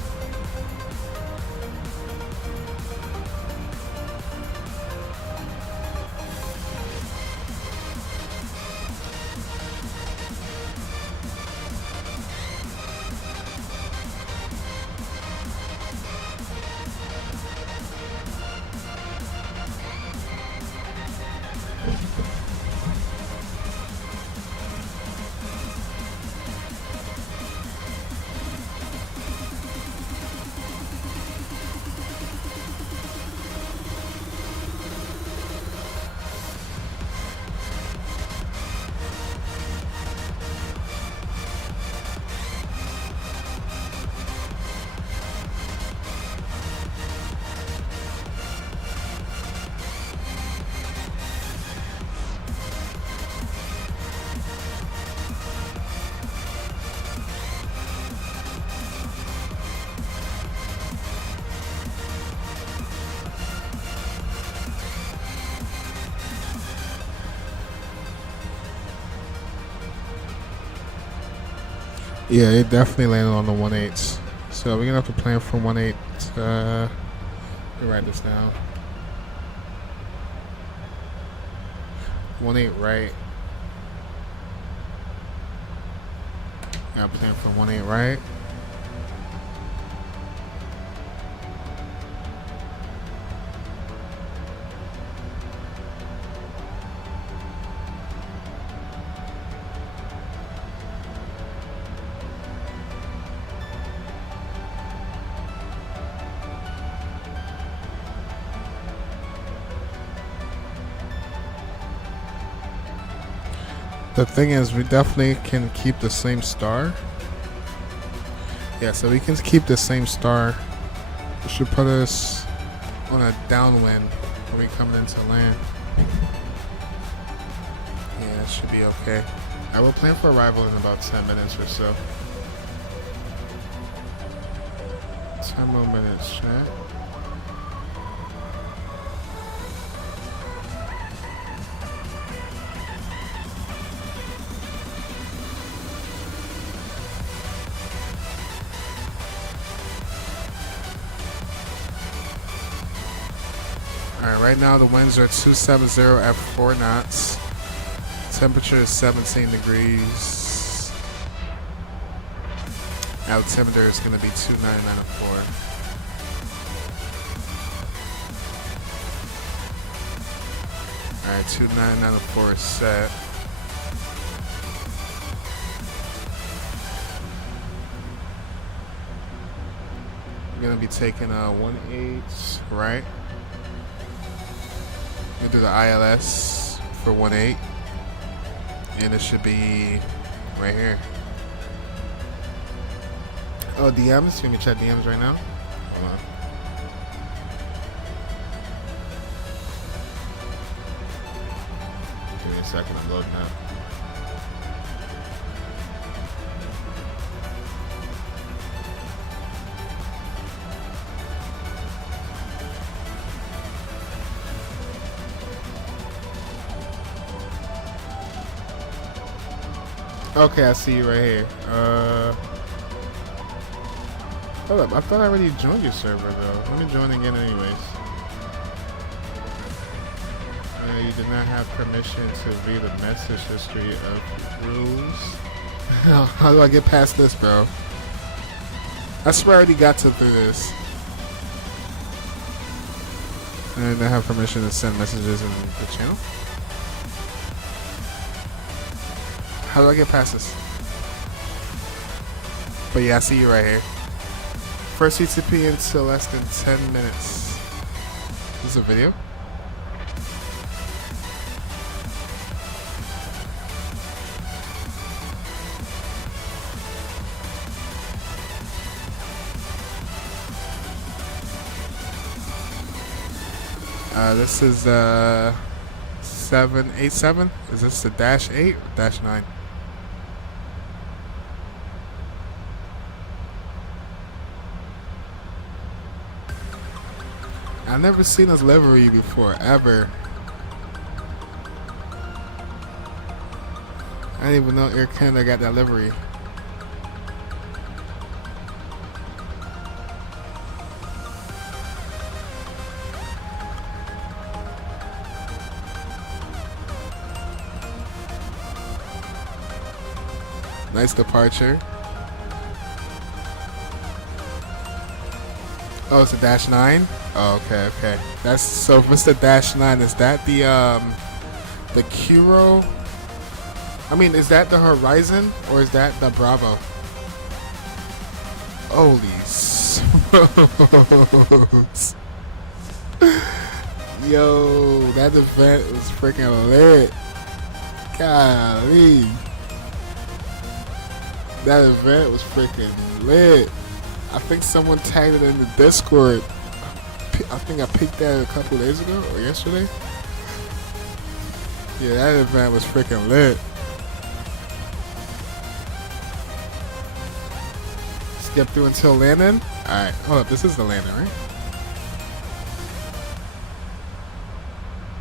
Yeah, it definitely landed on the 1/8. So we're gonna have to plan from 1/8. Let me write this down. 1/8 right. Gotta plan from 1/8 right. The thing is, we definitely can keep the same star. Yeah, so we can keep the same star. It should put us on a downwind when we come into land. Yeah, that should be okay. I will plan for arrival in about 10 minutes or so. 10 more minutes, chat. Alright, right now the winds are 270 at 4 knots. Temperature is 17 degrees. Altimeter is going to be 2994. Alright, 2994 is set. We're going to be taking a 1/8 right. We'll do the ILS for 1/8, and it should be right here. Oh, DMs? Let me check DMs right now. Hold on. Give me a second, I'm loading up. Okay, I see you right here. Hold up, I thought I already joined your server though. Let me join again anyways. You did not have permission to view the message history of rules. How do I get past this, bro? I swear I already got through this. I did not have permission to send messages in the channel. How do I get past this? But yeah, I see you right here. First CTP until less than 10 minutes. This is a video? This is 787. Is this the -8 or -9? I've never seen this livery before, ever. I didn't even know Air Canada got that livery. Nice departure. Oh, it's a -9? Oh, okay, okay. That's so. What's the -9? Is that the Kuro? I mean, is that the Horizon or is that the Bravo? Holy smokes! Yo, that event was freaking lit. Golly, that event was freaking lit. I think someone tagged it in the Discord. I think I peeked that a couple days ago or yesterday. Yeah, that event was freaking lit. Skip through until landing. Alright, hold up. This is the landing, right?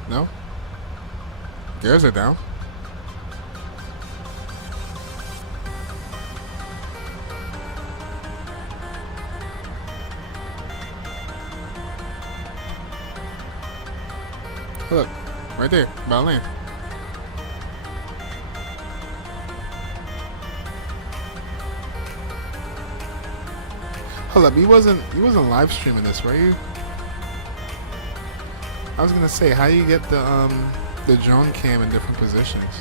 No? Gears are down. Look, right there, about to land. Hold up, you wasn't live streaming this, were you? I was gonna say, how do you get the drone cam in different positions?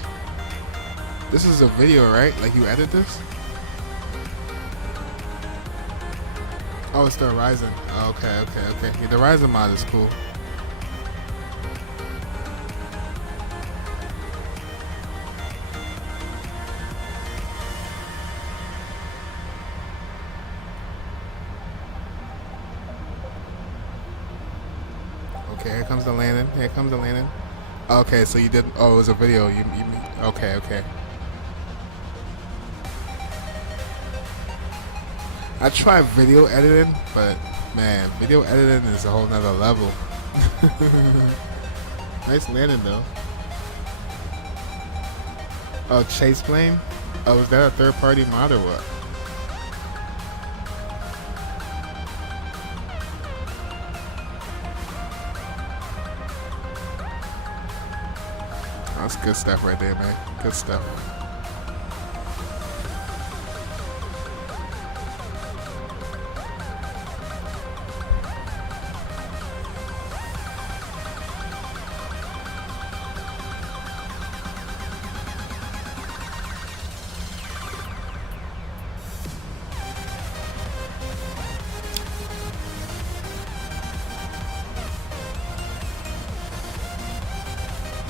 This is a video, right? Like you edit this? Oh, it's the Horizon. Oh, okay. Yeah, the Horizon mod is cool. Okay, here comes the landing. Here comes the landing. Okay, so you did. Oh, it was a video. You okay. I tried video editing, but man, video editing is a whole nother level. Nice landing though. Oh, chase plane? Oh, is that a third party mod or what? That's good stuff right there, man. Good stuff.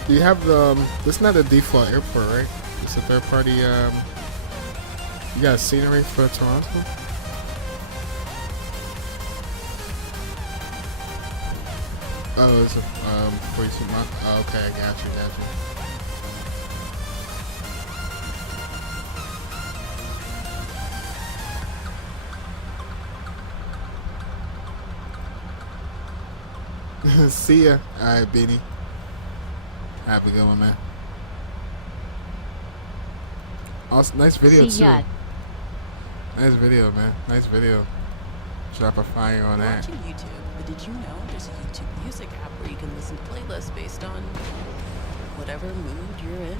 Do you have the, this is not the default airport, right? It's a third party, you got scenery for Toronto? Oh, it's a, 42 month, oh, okay, I got you. See ya. Alright, Beanie. Have a good one, man. Also, nice video See too. ya. Nice video, man. Nice video. Drop a fire on You're that. watching YouTube, but did you know there's a YouTube music app where you can listen to playlists based on whatever mood you're in?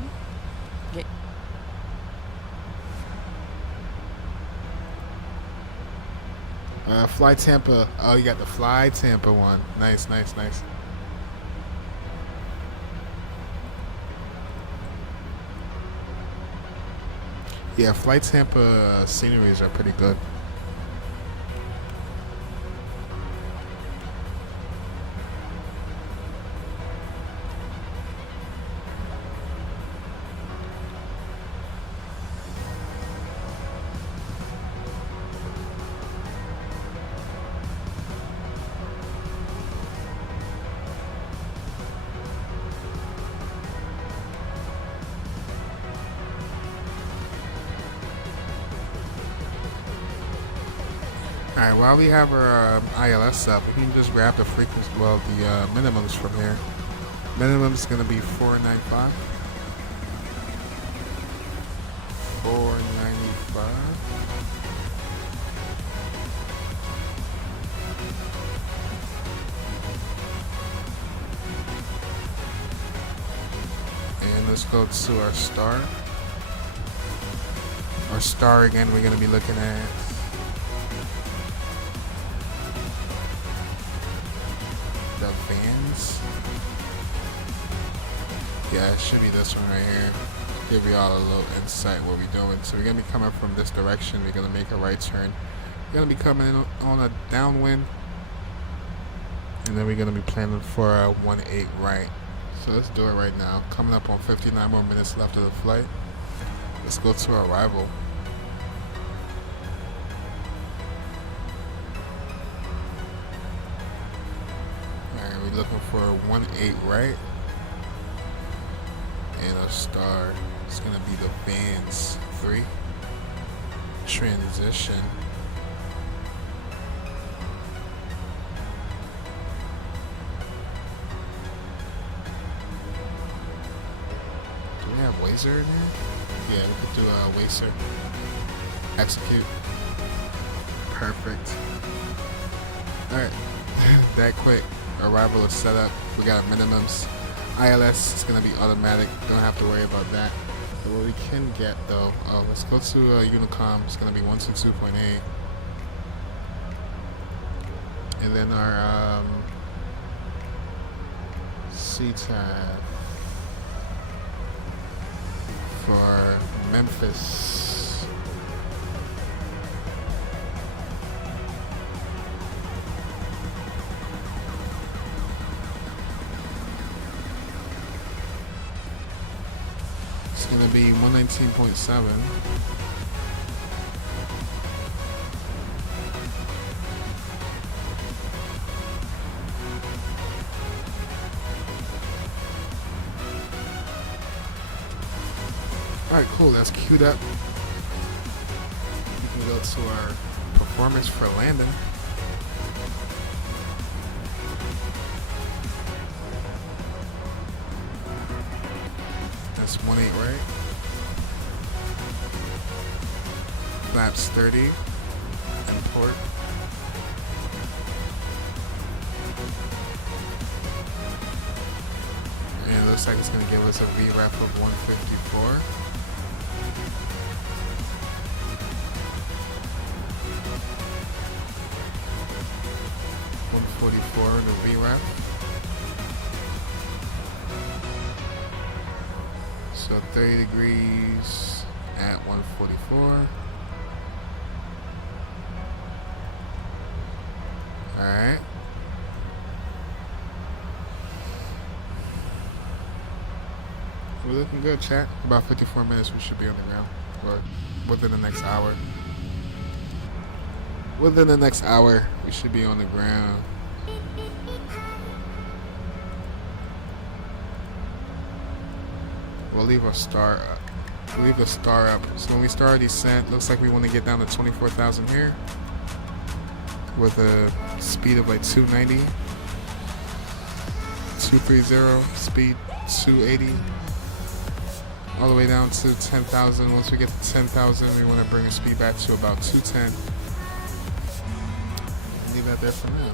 Fly Tampa. Oh, you got the Fly Tampa one. Nice. Yeah, Fly Tampa sceneries are pretty good. Alright, while we have our ILS up, we can just grab the frequency, well, the minimums from here. Minimum's gonna be 495. 495. And let's go to our star. Our star again, we're gonna be looking at the vans. Yeah, it should be this one right here. Give you all a little insight what we're doing. So we're gonna be coming from this direction. We're gonna make a right turn. We're gonna be coming in on a downwind, and then we're gonna be planning for a 1-8 right. So let's do it right now. Coming up on 59 more minutes left of the flight. Let's go to our arrival. We're looking for a 1-8 right and a star. It's gonna be the Vans 3 transition. Do we have Wazer in here? Yeah, we could do a Wazer. Execute. Perfect. Alright, that quick. Arrival is set up. We got our minimums. ILS is going to be automatic. Don't have to worry about that. But what we can get though, let's go to Unicom. It's going to be 122.8. And then our CTAF for Memphis. It's going to be 119.7. Alright, cool, that's queued up. We can go to our performance for landing. That's 1.8, right? Flaps 30. Import. And it looks like it's going to give us a VREF of 154. 144 in the VREF. So 30 degrees at 144. Alright. We're looking good, chat. About 54 minutes we should be on the ground. Or within the next hour. Within the next hour, we should be on the ground. We'll leave a star up. We'll leave a star up. So when we start our descent, looks like we want to get down to 24,000 here. With a speed of like 290. 230, speed 280. All the way down to 10,000. Once we get to 10,000, we want to bring a speed back to about 210. Leave that there for now.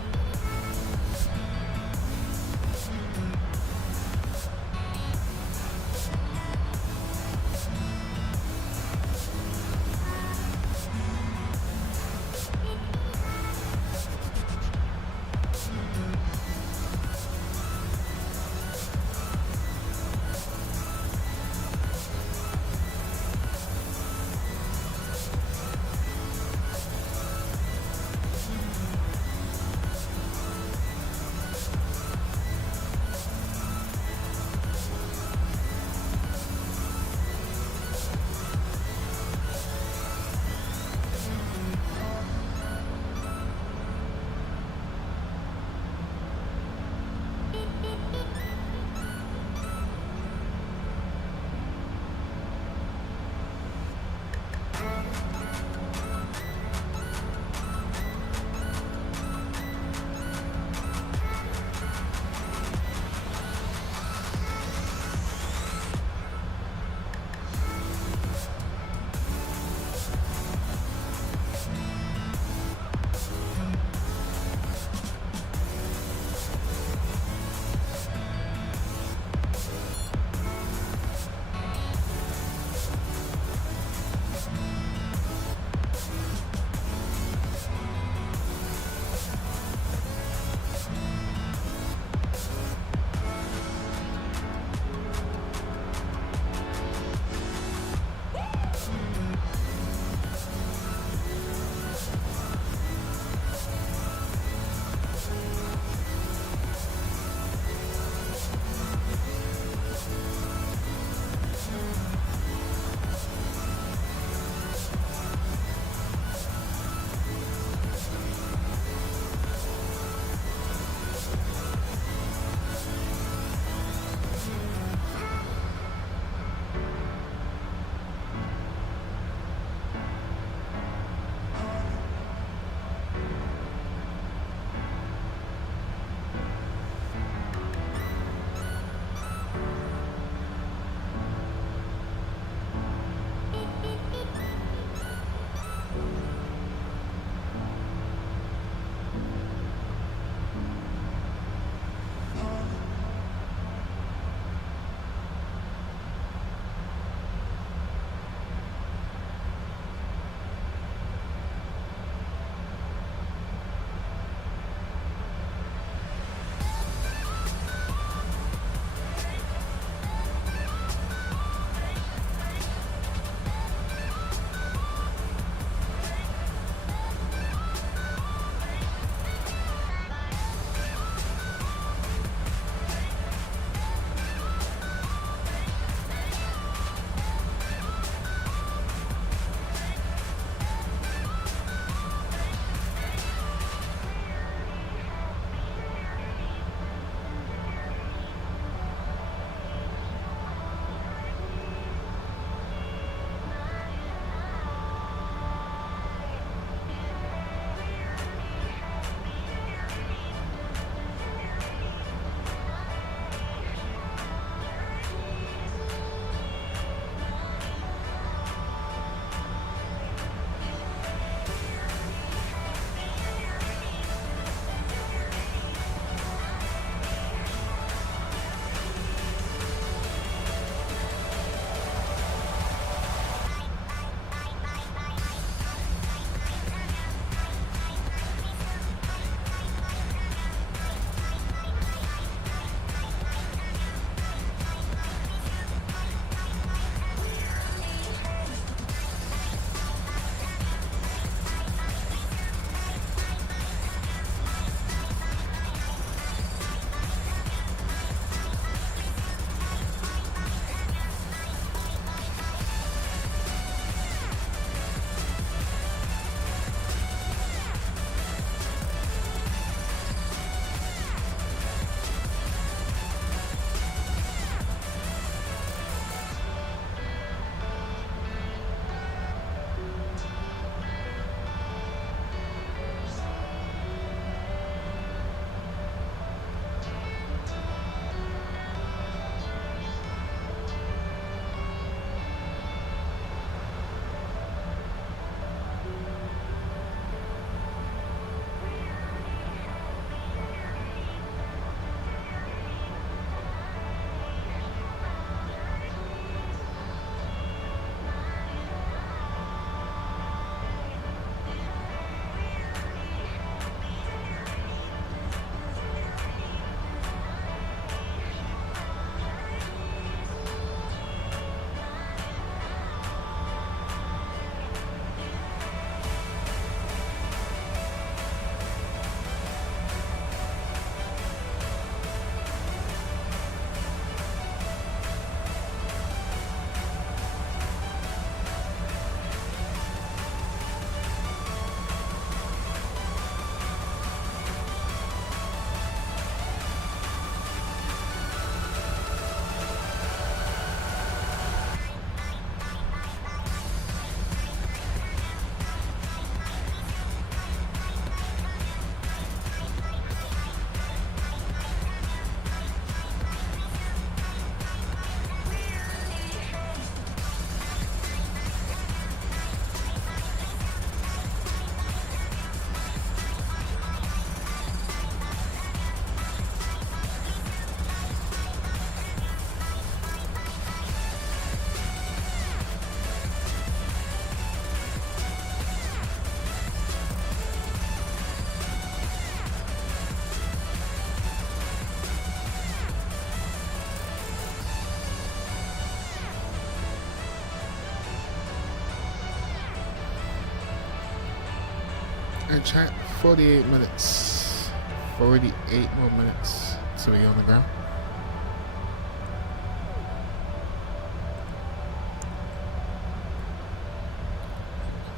And chat, 48 minutes. 48 more minutes till we on the ground.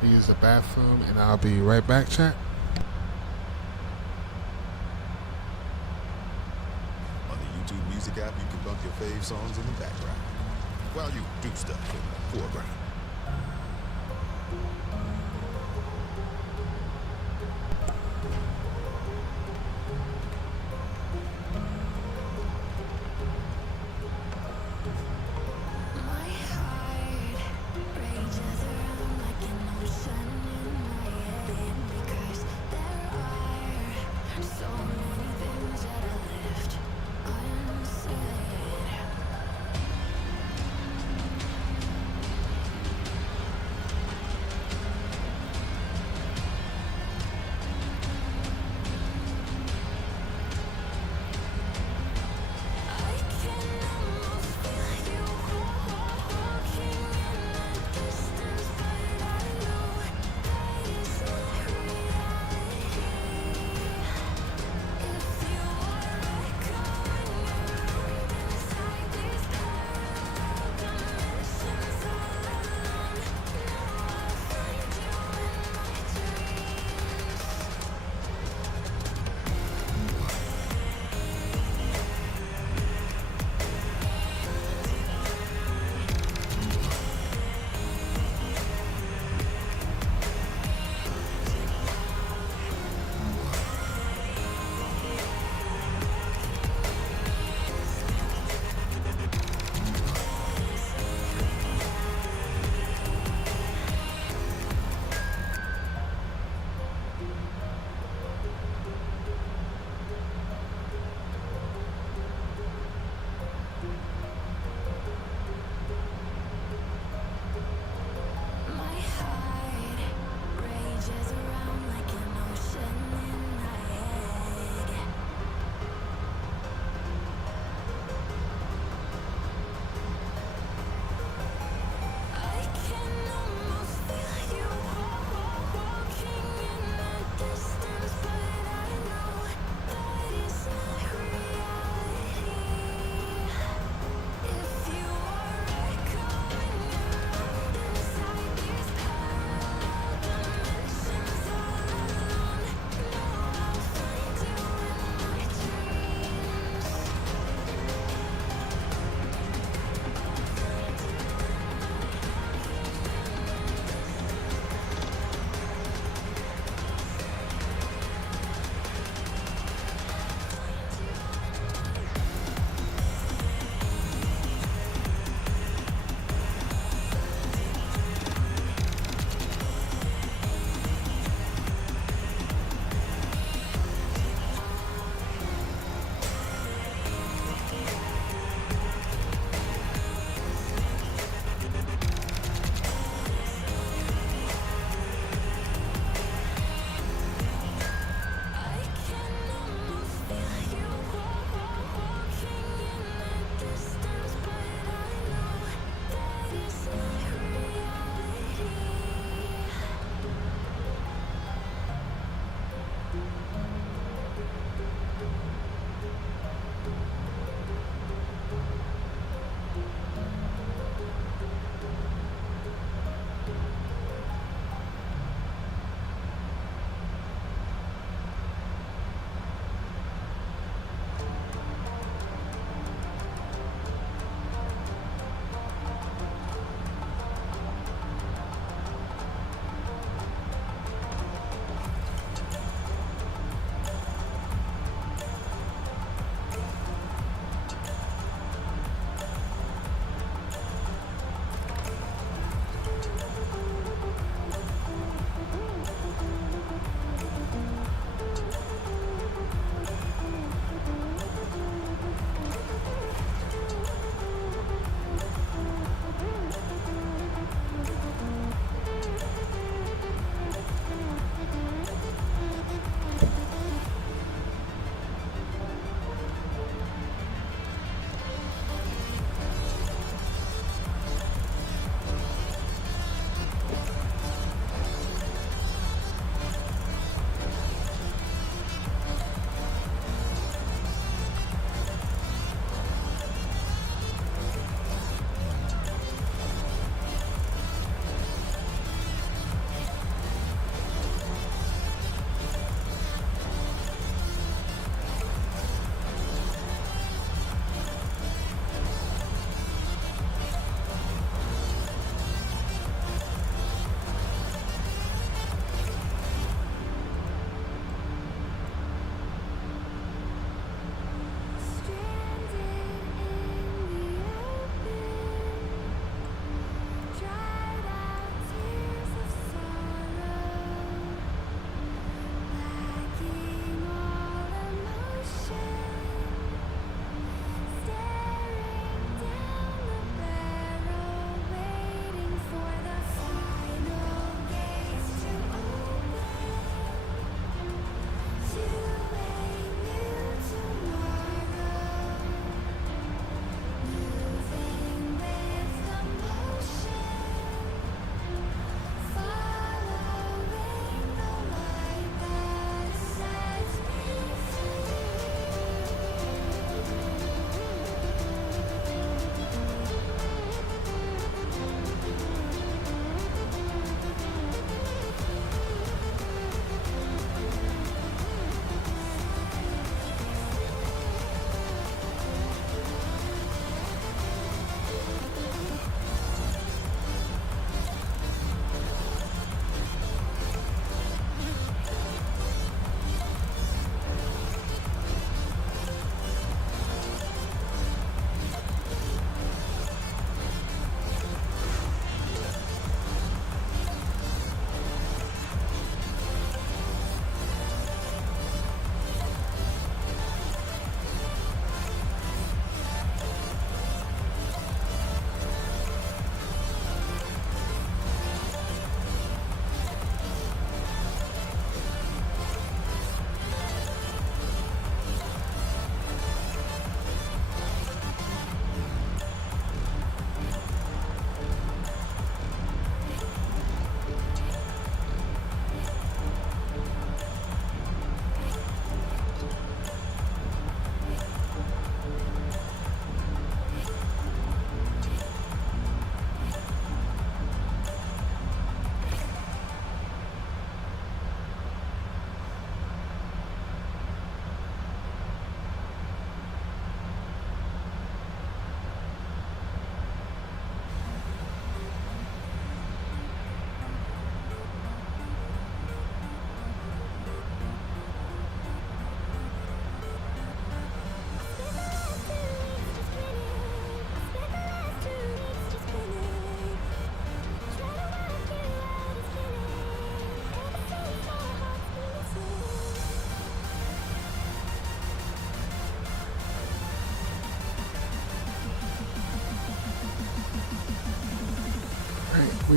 Use the bathroom and I'll be right back, chat. On the YouTube Music app, you can bump your fave songs in the background while you do stuff in the foreground.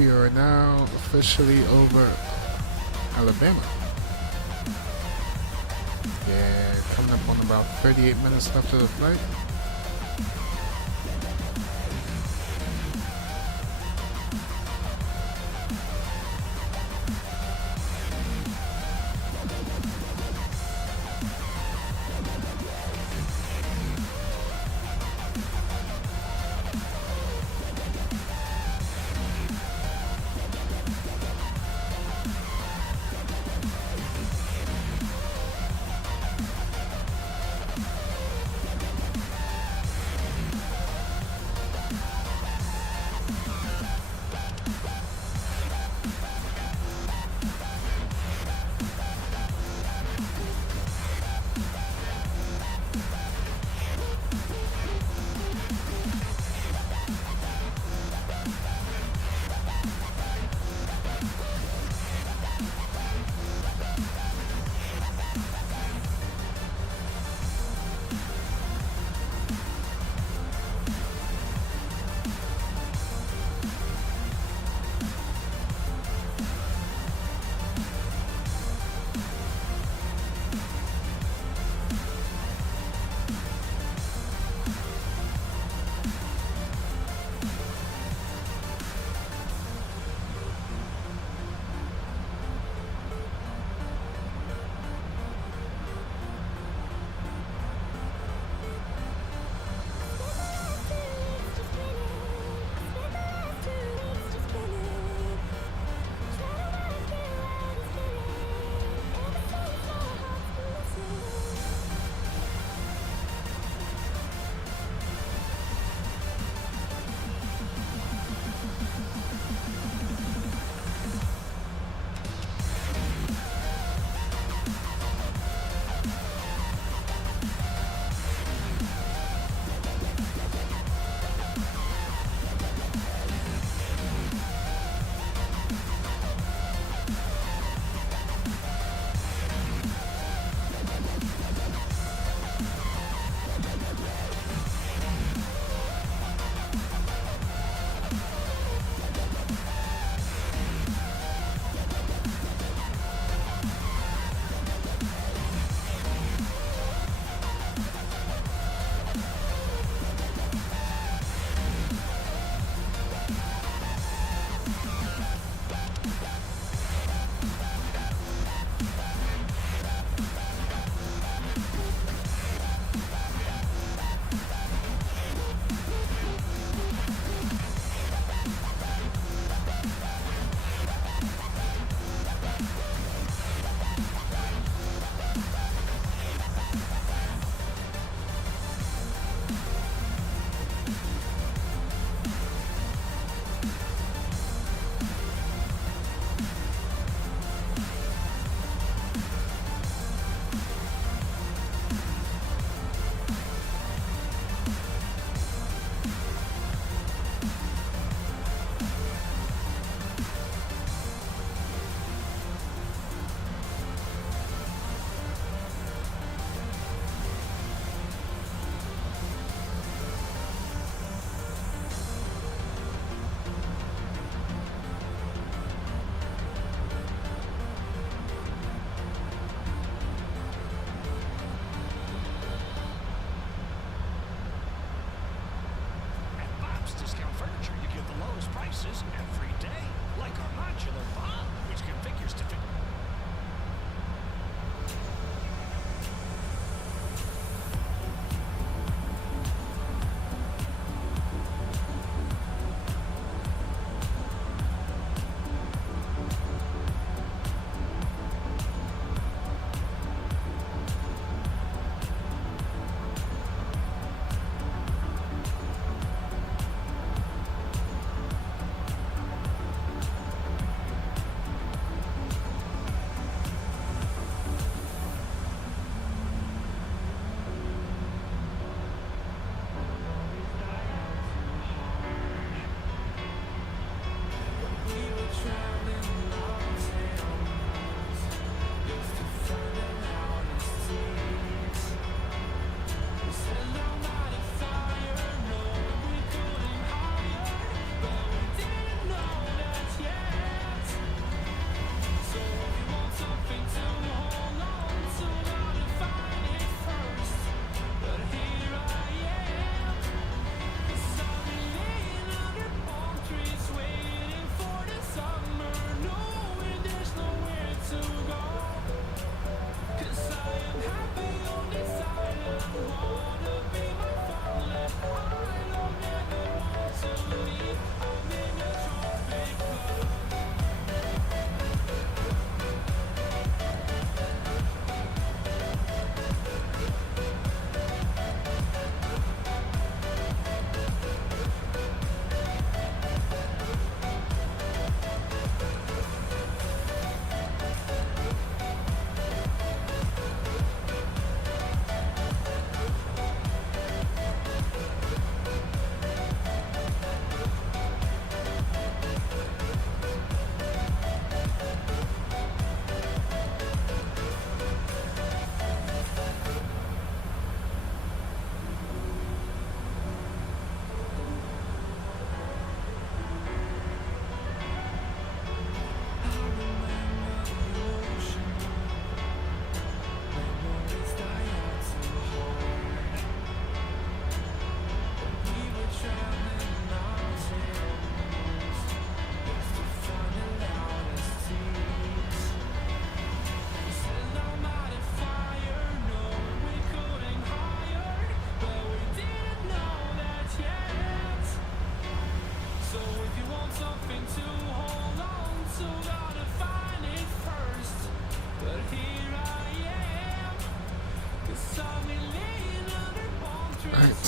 we are now officially over Alabama. Yeah, coming up on about 38 minutes left of the flight.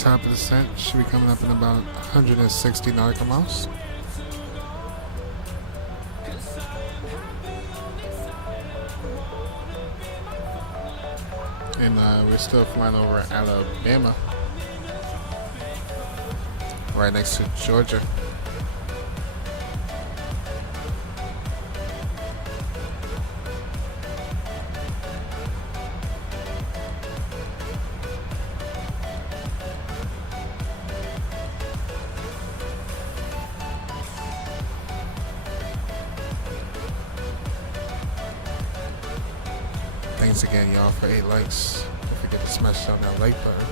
top of the descent. Should be coming up in about 160 nautical miles. And we're still flying over Alabama, right next to Georgia. Thanks again, y'all, for 8 likes. Don't forget to smash down that like button.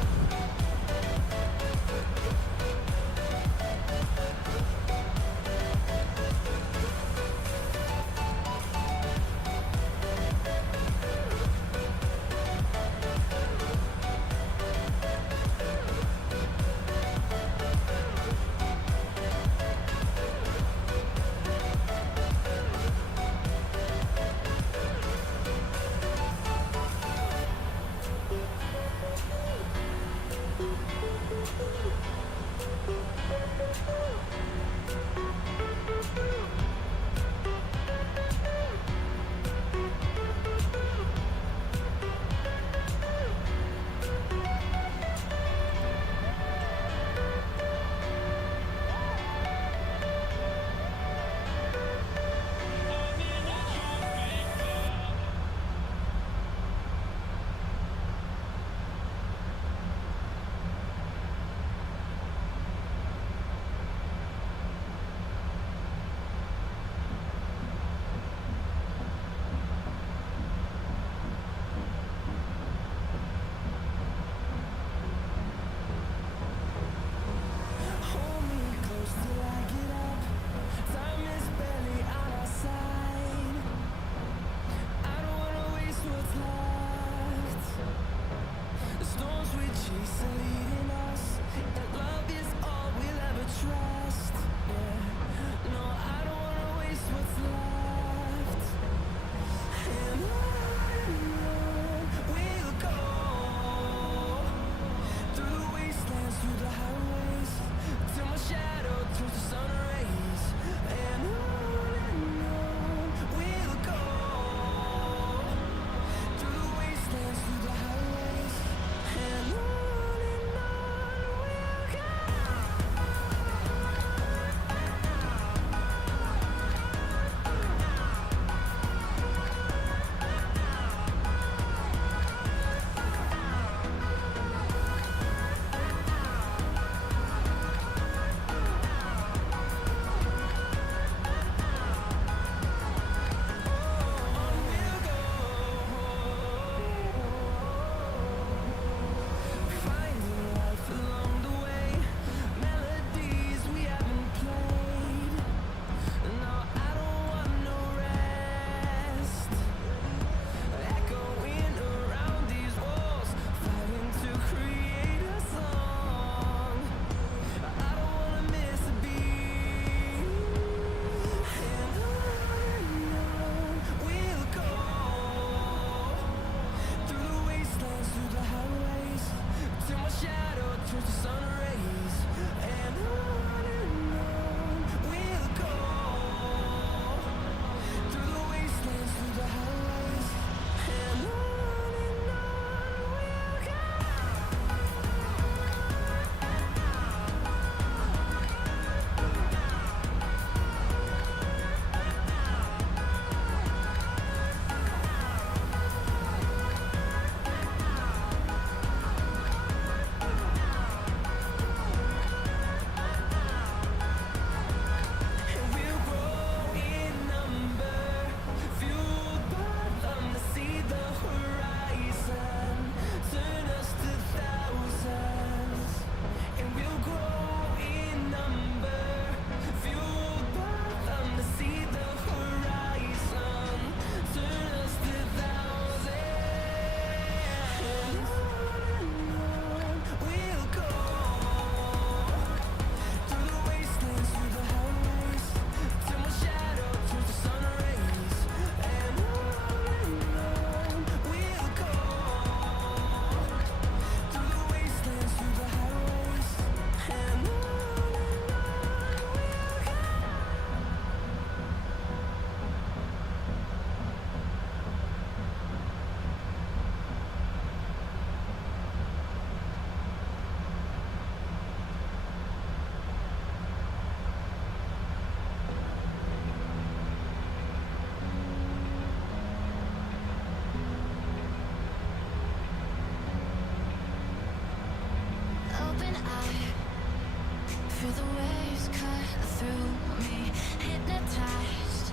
through me, hypnotized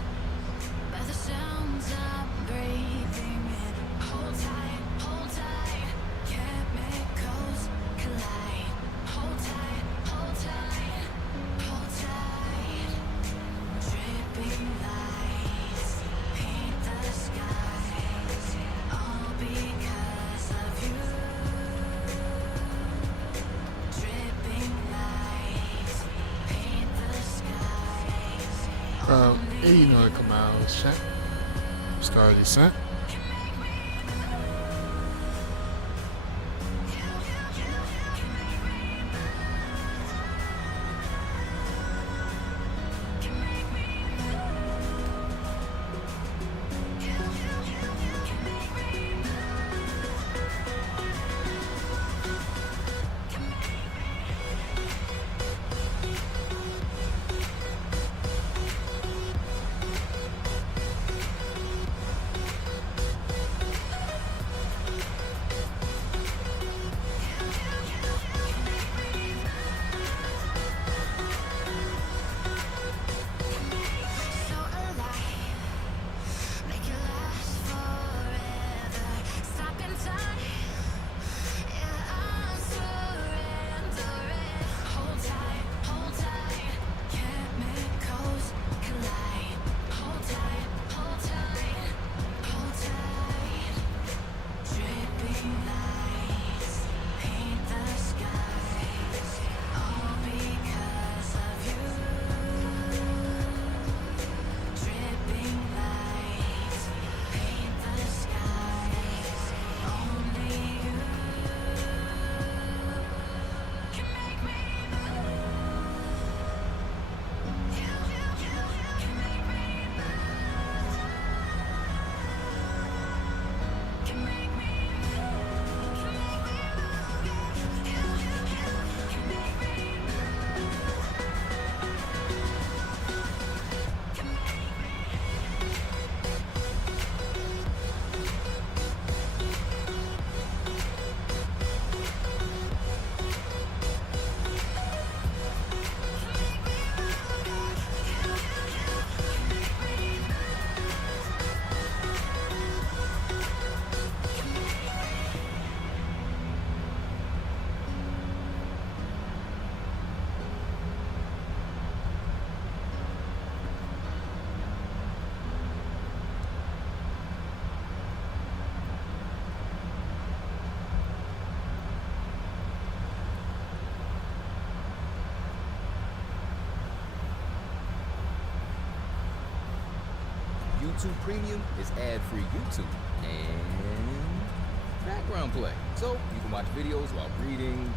by the sounds I'm breathing in. Hold tight, chemicals collide. Hold tight, hold tight, hold tight. Dripping lights paint the skies, all because of you. Dripping lights paint the skies. 80 nautical miles, check. Star descent. So alive, make it last forever. Stop in time, yeah, I'm surrendering. Hold tight, chemicals collide. Hold tight, hold tight, hold tight. Dripping lights paint the skies, all because of you. Dripping lights paint the skies, only you can make me move. You can make me move. Can make me move. Can make me move. You can make me YouTube Premium is ad-free YouTube and background play. So you can watch videos while reading.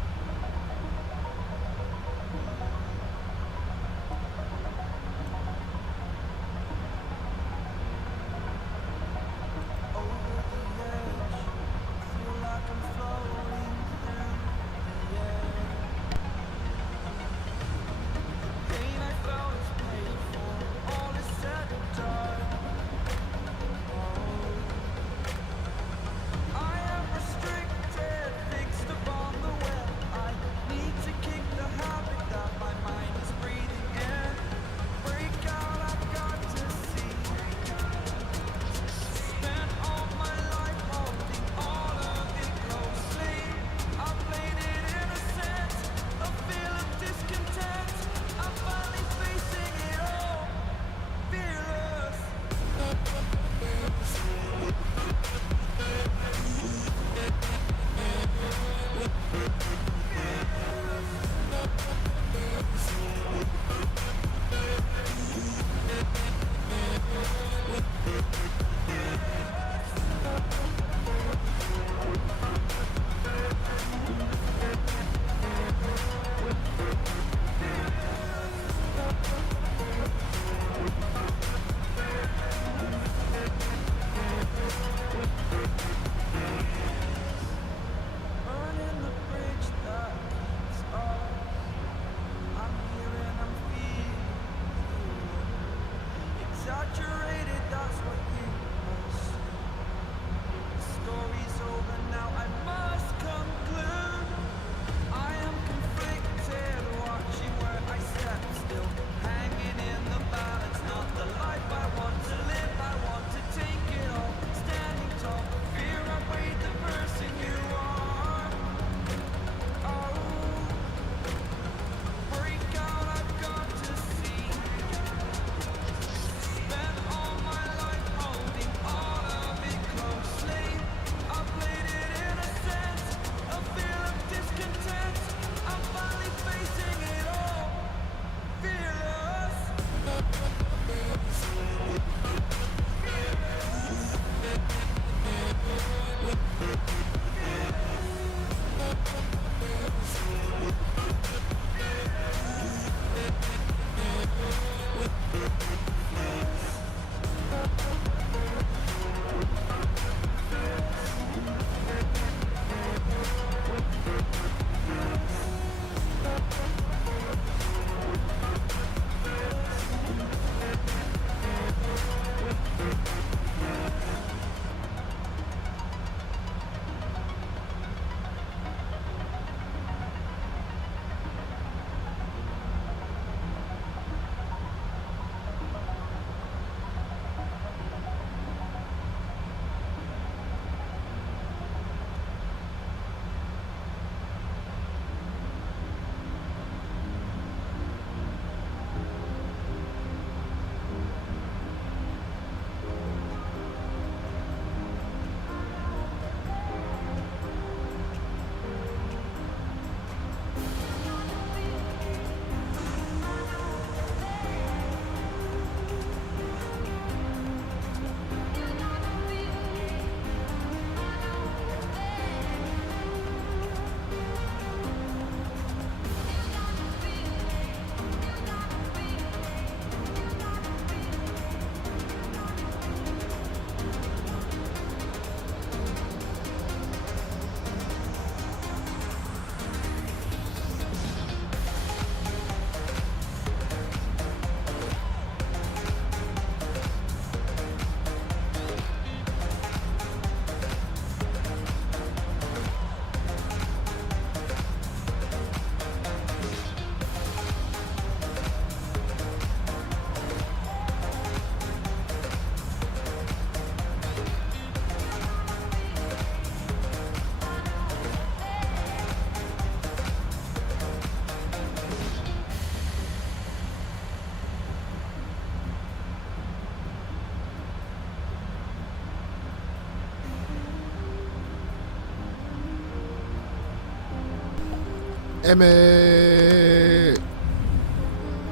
Emmett.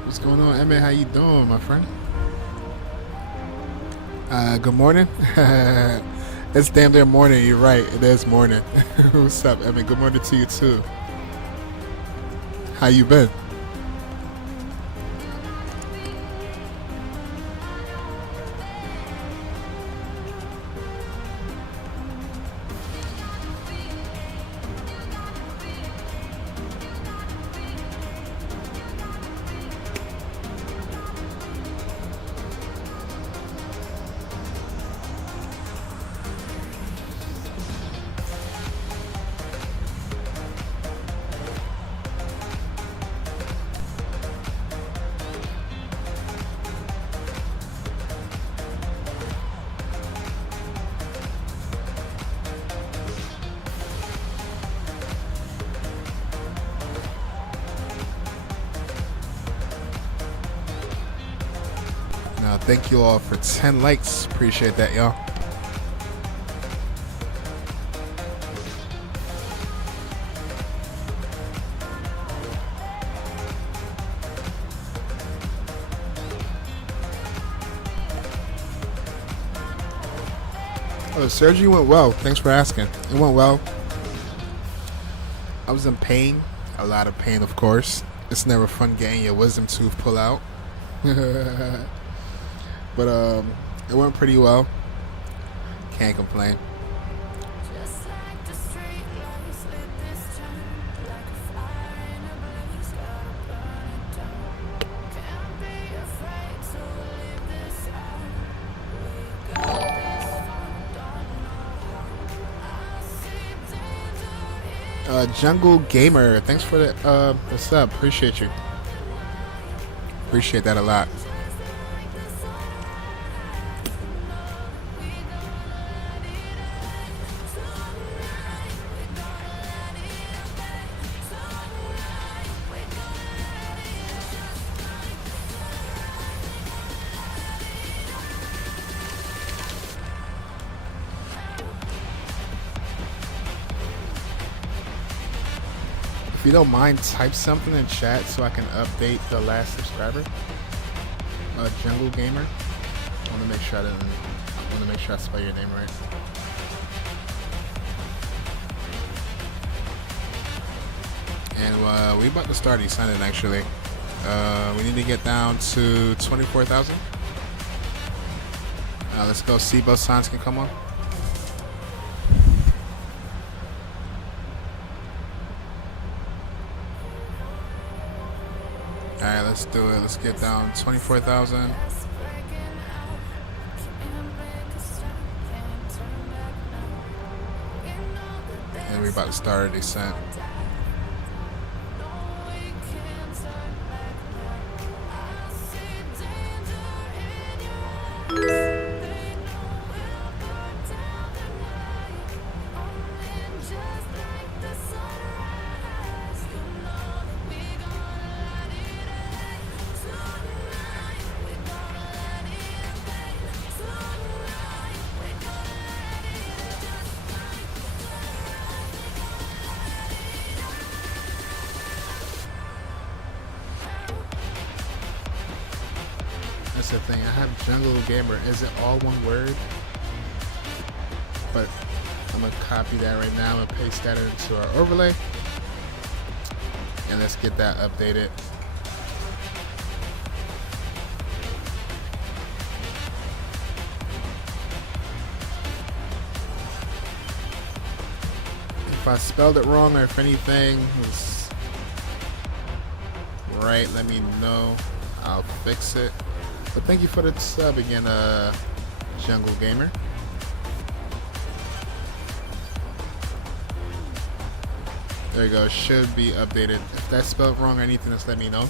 What's going on, Emmett? How you doing, my friend? Good morning. It's damn near morning. You're right. It is morning. What's up, Emmett? Good morning to you too. How you been? Thank you all for 10 likes. Appreciate that, y'all. Oh, the surgery went well. Thanks for asking. It went well. I was in pain. A lot of pain, of course. It's never fun getting your wisdom tooth pulled out. But it went pretty well. Can't complain. Just like the street lights lit this town, like a fire in a blaze, gotta burn it down. Can't be afraid to live this out. We got this far, don't know how. I see danger in Jungle Gamer, thanks for the sub. Appreciate you. Appreciate that a lot. If you don't mind, type something in chat so I can update the last subscriber. Jungle Gamer. I want to make sure I spell your name right. And we about to start descending actually. We need to get down to 24,000. Let's go see both signs can come on. Alright, let's do it. Let's get down 24,000. And we're about to start a descent. That's the thing. I have Jungle Gamer. Is it all one word? But I'm gonna copy that right now and paste that into our overlay. And let's get that updated. If I spelled it wrong or if anything was right, let me know. I'll fix it. But thank you for the sub again, Jungle Gamer. There you go. Should be updated. If that's spelled wrong or anything, just let me know.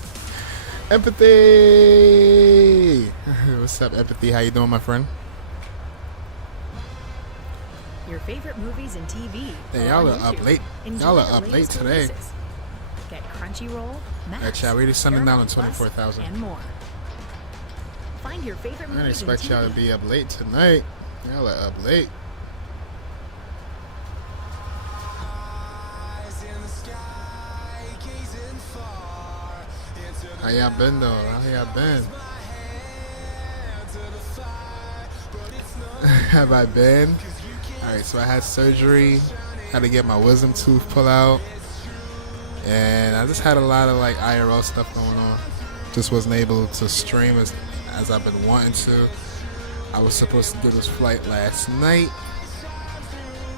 Empathy. What's up, Empathy? How you doing, my friend? Your favorite movies and TV. Hey, y'all are up late. Y'all are up late today. Get Crunchyroll, Max, That chat, we just sending down on 24,000. and more. Find your favorite I didn't movies expect and y'all to TV. be up late tonight. Y'all are up late. How y'all been though? How y'all been? Have I been? Alright, so I had surgery. Had to get my wisdom tooth pulled out. And I just had a lot of like IRL stuff going on. Just wasn't able to stream as I've been wanting to. I was supposed to do this flight last night.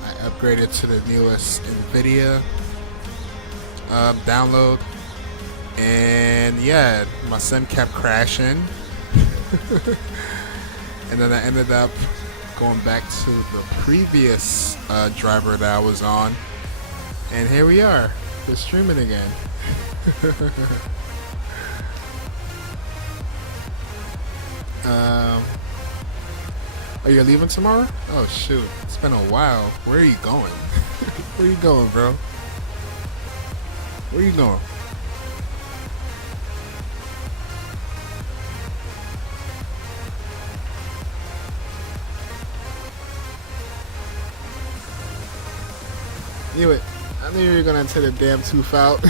I upgraded to the newest NVIDIA download. And yeah, my sim kept crashing. And then I ended up going back to the previous driver that I was on. And here we are. We're streaming again. Oh, you're leaving tomorrow? Oh shoot, it's been a while. Where are you going? Where are you going, bro? Where are you going? Knew it. I knew you were gonna take the damn tooth out.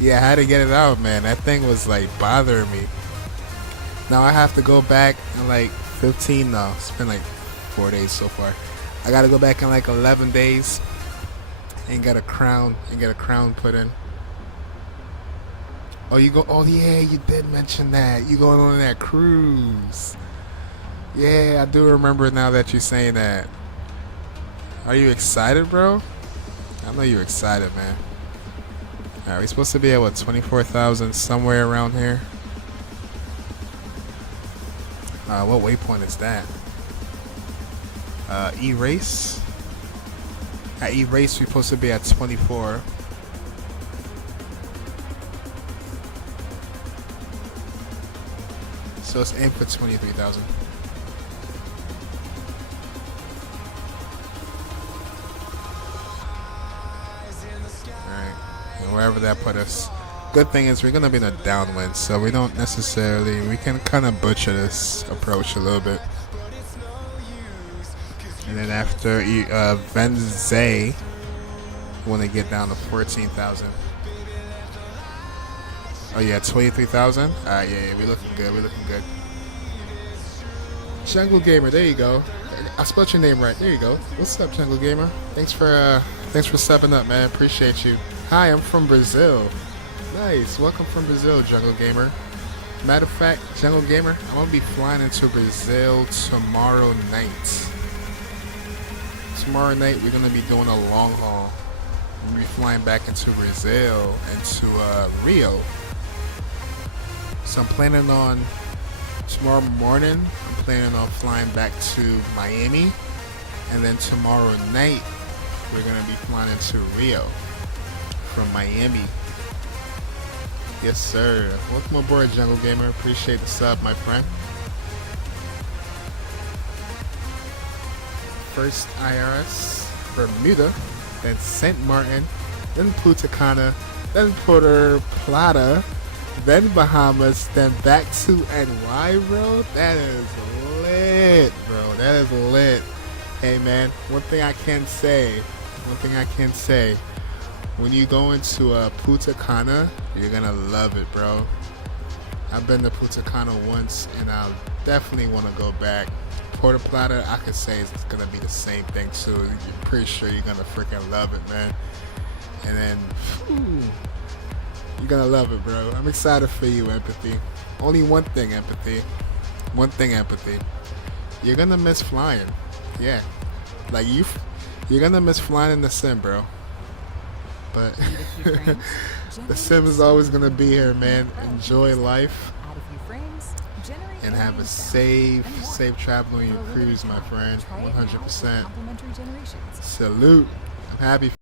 Yeah, I had to get it out, man. That thing was like bothering me. Now I have to go back in like 15. No, it's been like 4 days so far. I gotta go back in like 11 days and get a crown put in. Oh, you go? Oh yeah, you did mention that. You going on that cruise? Yeah, I do remember now that you're saying that. Are you excited, bro? I know you're excited, man. Alright, we're supposed to be at what, 24,000 somewhere around here. What waypoint is that? E-race. At E-race, we're supposed to be at 24. So let's aim for 23,000. Wherever that put us. Good thing is we're gonna be in a downwind, so we don't necessarily, we can kind of butcher this approach a little bit. And then after Venze, we want to get down to 14,000. Oh yeah, 23,000. Alright, yeah, we're looking good. We're looking good. Jungle Gamer, there you go. I spelled your name right. There you go. What's up, Jungle Gamer? Thanks for stepping up, man. Appreciate you. Hi, I'm from Brazil. Nice. Welcome from Brazil, Jungle Gamer. Matter of fact, Jungle Gamer, I'm going to be flying into Brazil tomorrow night. Tomorrow night, we're going to be doing a long haul. We're going to be flying back into Brazil and to Rio. So I'm planning on, tomorrow morning, I'm planning on flying back to Miami. And then tomorrow night, we're going to be flying into Rio from Miami. Yes, sir. Welcome aboard, Jungle Gamer. Appreciate the sub, my friend. First IRS, Bermuda, then St. Martin, then Punta Cana, then Puerto Plata, then Bahamas, then back to NY, bro. That is lit, bro. That is lit. Hey, man, one thing I can say, when you go into Punta Cana, you're gonna love it, bro. I've been to Punta Cana once, and I definitely want to go back. Puerto Plata, I could say it's gonna be the same thing too. I'm pretty sure you're gonna freaking love it, man. And then, you're gonna love it, bro. I'm excited for you, Empathy. Only one thing, Empathy. You're gonna miss flying. Yeah, like you're gonna miss flying in the sim, bro. But the sim is always gonna be here, man. Enjoy life and have a safe travel on your cruise, my friend. 100%. Salute. I'm happy.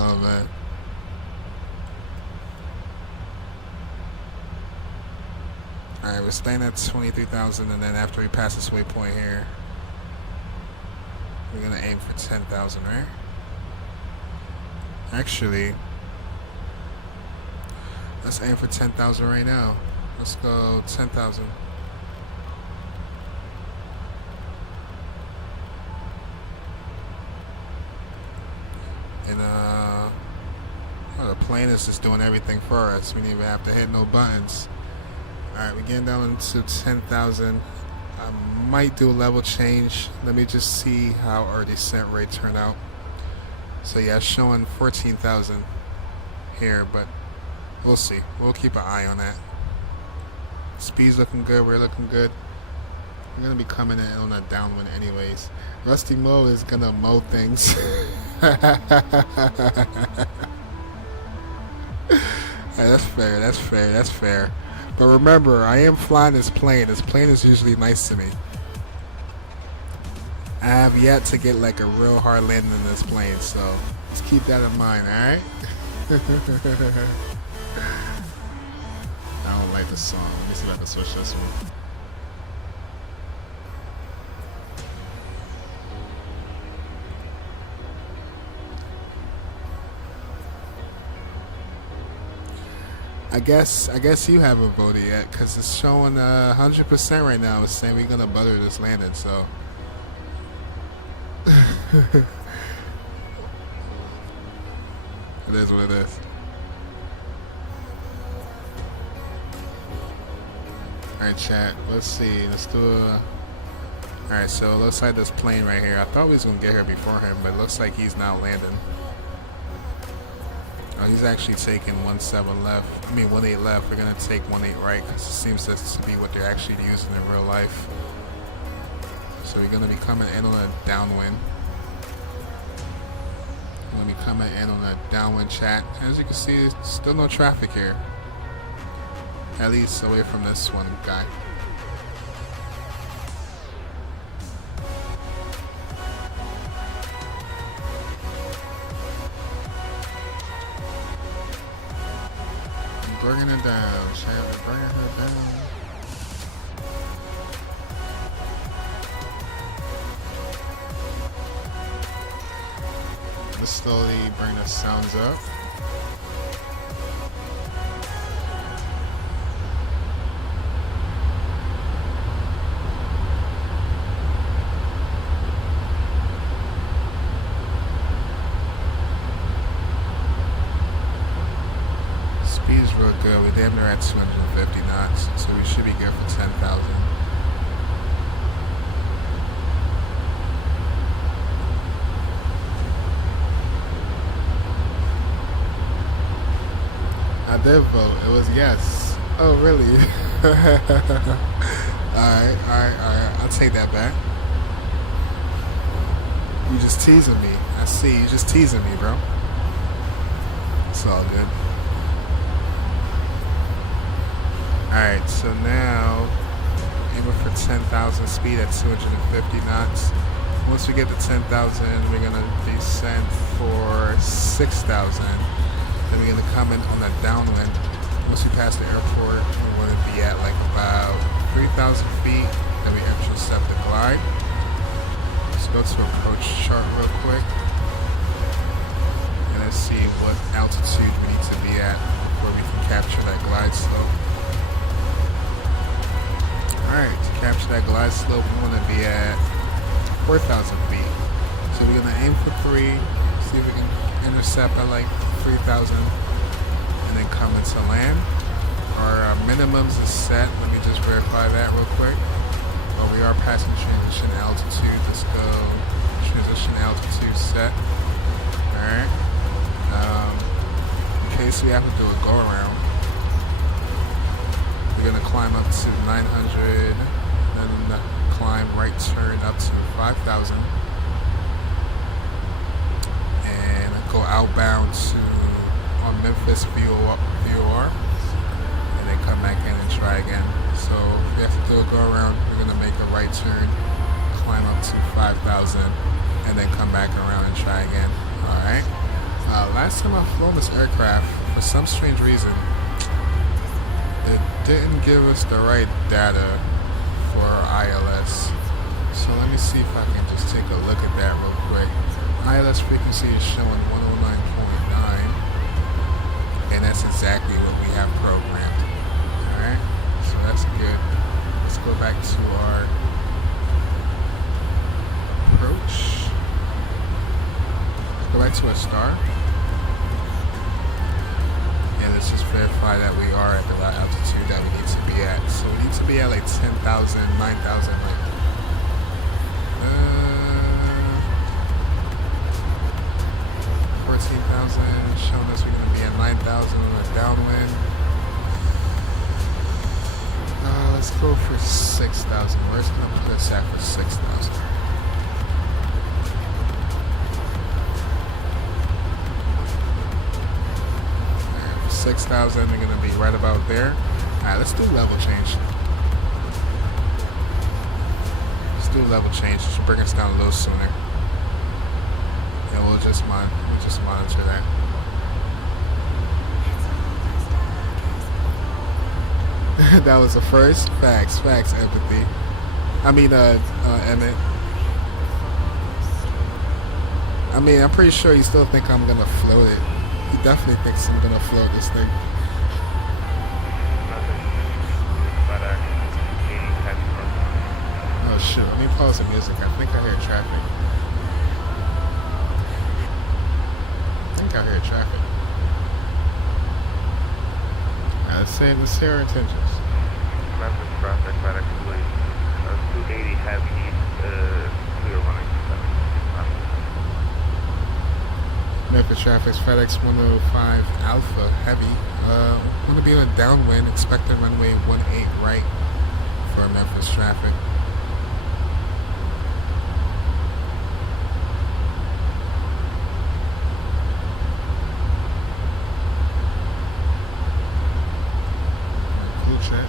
Oh man. Alright, we're staying at 23,000, and then after we pass this waypoint here, we're gonna aim for 10,000, right? Actually, let's aim for 10,000 right now. Let's go 10,000. And oh, the plane is just doing everything for us. We didn't even have to hit no buttons. Alright, we're getting down to 10,000. I might do a level change. Let me just see how our descent rate turned out. So yeah, it's showing 14,000 here, but we'll see. We'll keep an eye on that. Speed's looking good. We're looking good. We're going to be coming in on a downwind anyways. Rusty Moe is going to mow things. Hey, that's fair. That's fair. That's fair. But remember, I am flying this plane. This plane is usually nice to me. I have yet to get like a real hard landing in this plane, so let's keep that in mind, alright? I don't like the song. Let me see if I can switch this one. I guess you haven't voted yet, because it's showing 100% right now. It's saying we're gonna butter this landing, so it is what it is. Alright, chat, let's see. Let's do a... Alright, so it looks like this plane right here. I thought we was gonna get here before him, but it looks like he's now landing. Oh, he's actually taking 17 left. I mean 18 left. We're gonna take 18 right, because it seems to be what they're actually using in real life. So we're gonna be coming in on a downwind. We're gonna be coming in on a downwind, chat. As you can see, there's still no traffic here. At least away from this one guy. Bringing it down, Shannon, bringing her down. Let's slowly bring the sounds up. Speed's real good. We're damn near at 250 knots, so we should be good for 10,000. I did vote. It was yes. Oh, really? Alright. I'll take that back. You just teasing me. I see. You just teasing me, bro. It's all good. Alright, so now aiming for 10,000 speed at 250 knots. Once we get to 10,000, we're gonna descend for 6,000. Then we're gonna come in on that downwind. Once we pass the airport, we're gonna be at like about 3,000 feet. Then we intercept the glide. Let's go to approach chart real quick. And let's see what altitude we need to be at before we can capture that glide slope. Alright, to capture that glide slope, we want to be at 4,000 feet. So we're going to aim for 3, see if we can intercept at like 3,000, and then come into land. Our minimums is set. Let me just verify that real quick. Well, we are passing transition altitude. Let's go transition altitude set. Alright. In case we have to do a go around, we're gonna climb up to 900, then climb right turn up to 5,000, and go outbound to on Memphis VOR, and then come back in and try again. So if we have to do a go around, we're gonna make a right turn, climb up to 5,000, and then come back around and try again. All right. Last time I've flown this aircraft, for some strange reason, it didn't give us the right data for our ILS. So let me see if I can just take a look at that real quick. ILS frequency is showing 109.9, and that's exactly what we have programmed. Alright, so that's good. Let's go back to our approach. Go back to a star. And let's just verify that we are at the right altitude that we need to be at. So we need to be at like 10,000, 9,000, like 14,000, showing us we're going to be at 9,000 on a downwind. Let's go for 6,000. Where's going to put us at for 6,000? 6,000, they're going to be right about there. Alright, let's do level change. Let's do level change. It should bring us down a little sooner. And we'll just monitor that. That was the first. Facts, empathy. I mean, Emmett. I mean, I'm pretty sure you still think I'm going to float it. He definitely thinks I'm gonna float this thing. Oh shoot, let me pause the music. I think I hear traffic. Alright, let's hear our intentions. Memphis traffic, Fedex, please. 280 heavy, clear running. Memphis traffic, Fedex 105 Alpha Heavy. Want to be on a downwind, expected runway 18 right for Memphis traffic. Cool chat.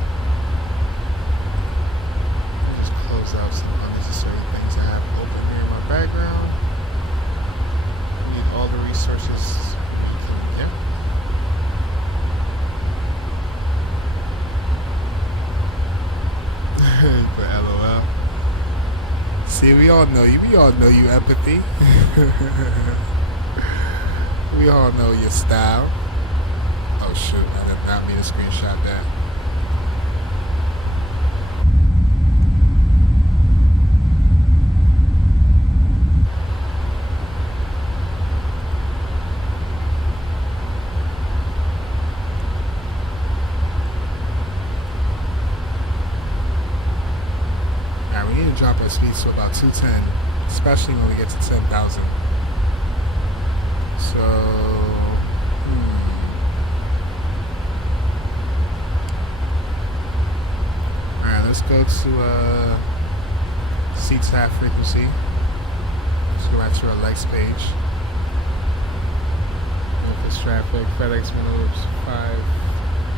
Just close out some unnecessary things I have open here in my background. All the resources we can get. But LOL. See, we all know you. We all know you, empathy. We all know your style. Oh shoot, I did not mean to screenshot that. Drop our speeds to about 210, especially when we get to 10,000. So, alright, let's go to CTAF frequency. Let's go back to our legs page. Memphis traffic, Fedex 105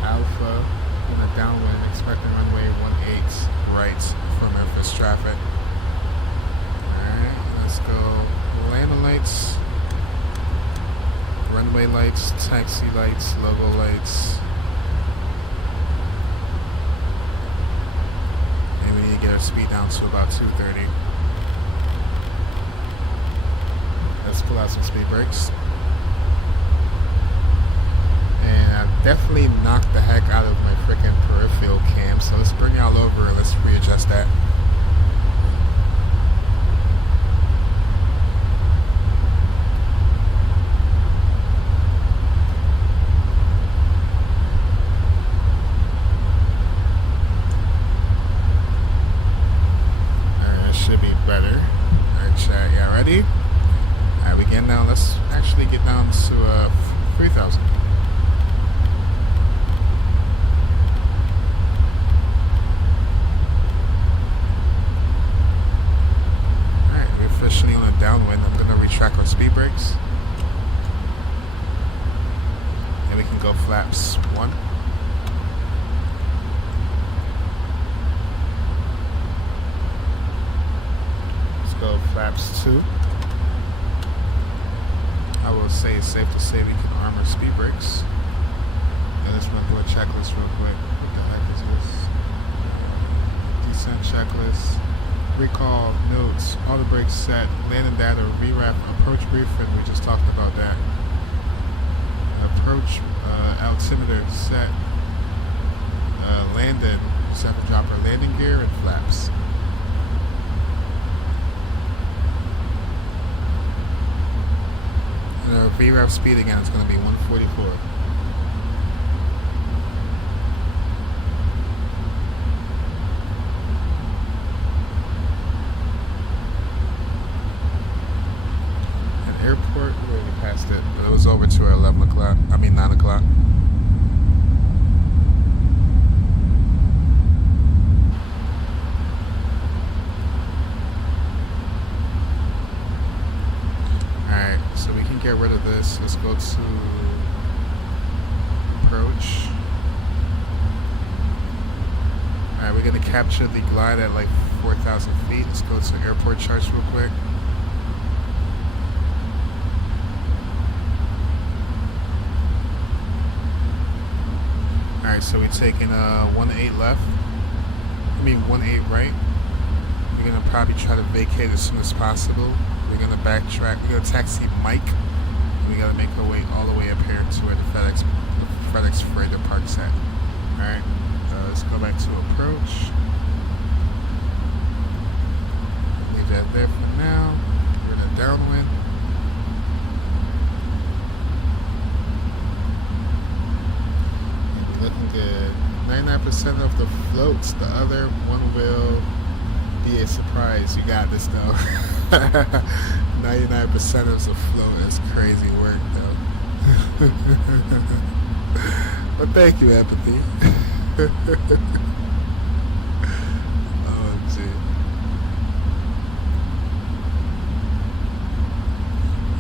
Alpha on a downwind, expecting runway 18 right for Memphis traffic. Alright, let's go. Landing lights, runway lights, taxi lights, logo lights. And we need to get our speed down to about 230. Let's pull out some speed brakes. And I definitely knocked the heck out of my freaking peripheral cam, so let's bring y'all over and let's readjust that. Alright, that should be better. Alright, chat, y'all ready? Alright, we get down. Let's actually get down to 3,000. Officially on a downwind. I'm gonna retract our speed brakes, and we can go flaps 1. Let's go flaps 2. I will say it's safe to say we can armor speed brakes. And let's run through a checklist real quick. What the heck is this? Descent checklist. Recall, notes, all the brakes set, landing data, rewrap, approach briefing, we just talked about that. Approach altimeter set, landing, 7-dropper landing gear, and flaps. And our VRAP speed again is going to be 144. Airport, we already passed it, but it was over to our 11 o'clock, 9 o'clock. Alright, so we can get rid of this. Let's go to approach. Alright, we're going to capture the glide at like 4,000 feet. Let's go to airport charts real quick. Alright, so we're taking 1-8 left. 1-8 right. We're gonna probably try to vacate as soon as possible. We're gonna backtrack. We're gonna taxi Mike. And we gotta make our way all the way up here to where the FedEx freighter park's at. Alright, let's go back to approach. Leave that there for now. We're in a downwind. Looking good. 99% of the floats, the other one will be a surprise. You got this though. 99% of the float is crazy work though. But thank you, empathy. Oh gee.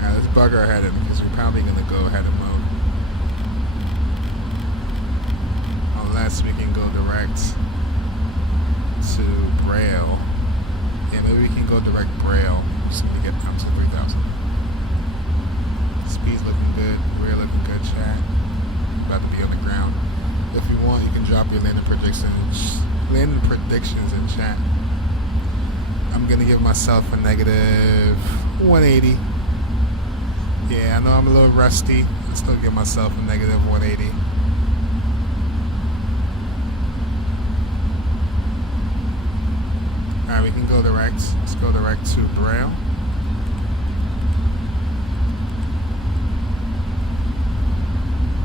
Alright, let's bug our head in because we're probably gonna go ahead and mode. Unless we can go direct to Braille. Yeah, maybe we can go direct Braille. Just need to get down to 3,000. Speed's looking good. We're looking good, chat. About to be on the ground. If you want, you can drop your landing predictions in chat. I'm gonna give myself a negative 180. Yeah, I know I'm a little rusty. I'll still give myself a negative 180. Alright, we can go direct. Let's go direct to Braille.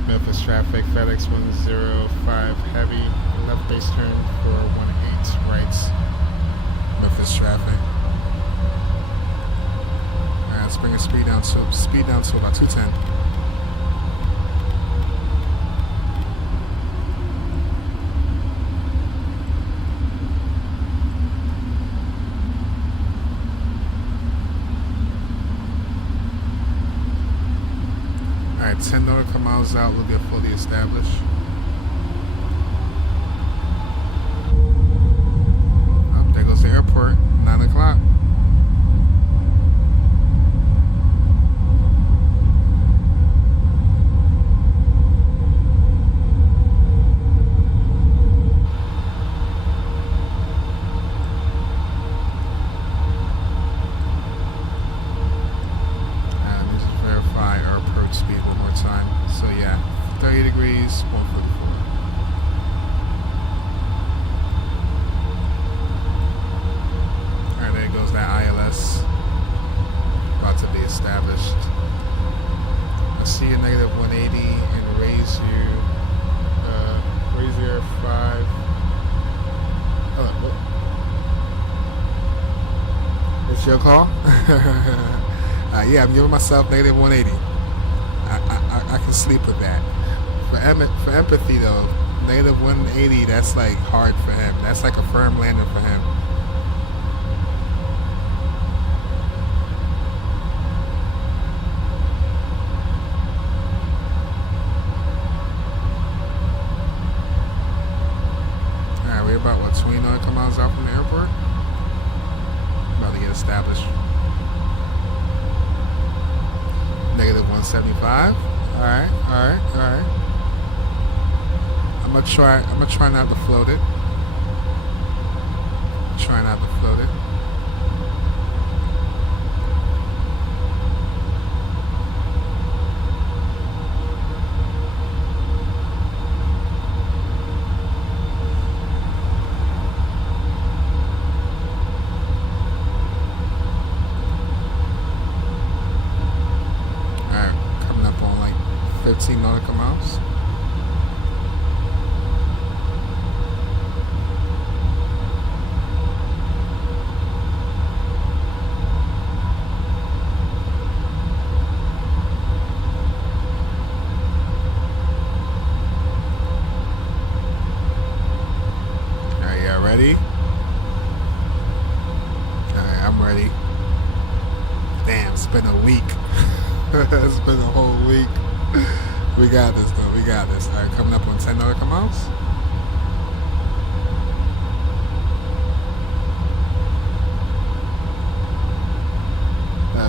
Memphis traffic, FedEx 105 heavy, left base turn for 18 right. Memphis traffic. Alright, let's bring the speed down to about 210. Alright, 10 nautical miles out, we'll get fully established. Oh, there goes the airport, 9 o'clock. Speed one more time. So yeah, 30 degrees, 144. Alright, there goes that ILS. About to be established. I see a negative 180 and raise your 5. It's your call? Yeah, I'm giving myself negative 180. I can sleep with that. For empathy though, negative 180, that's like hard for him. That's like a firm landing for him. Alright, we're about, 20 nautical miles out from the airport? About to get established. Negative 175. All right, all right, all right. I'm gonna try not to float it. Try not to float it. Alright, coming up on like 15 nautical miles. Ready? Alright, I'm ready. Damn, it's been a week. It's been a whole week. We got this though, we got this. Alright, coming up on 10 nautical miles.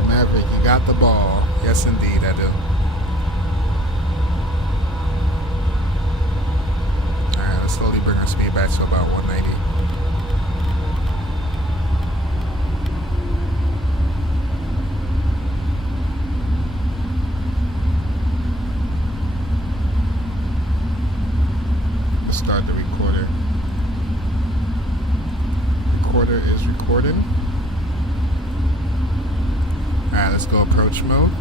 Maverick, you got the ball. Yes indeed, I do. Alright, let's slowly bring our speed back to about 190. Start the recorder. Recorder is recording. Alright, let's go approach mode.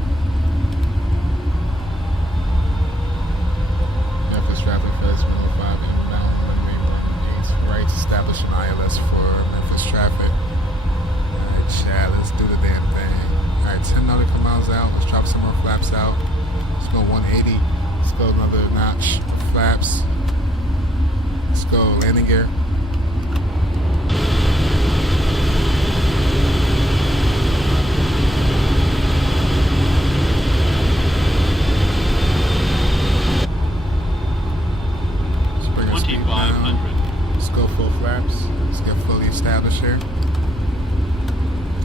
Memphis traffic, Fedex 105 inbound, runway 18 right, establishing ILS for Memphis traffic. Alright, Chad, let's do the damn thing. Alright, 10 nautical miles out. Let's drop some more flaps out. Let's go 180. Let's go another notch. Flaps. Let's go landing gear. Let's bring our speed down. Let's go full flaps. Let's get fully established here.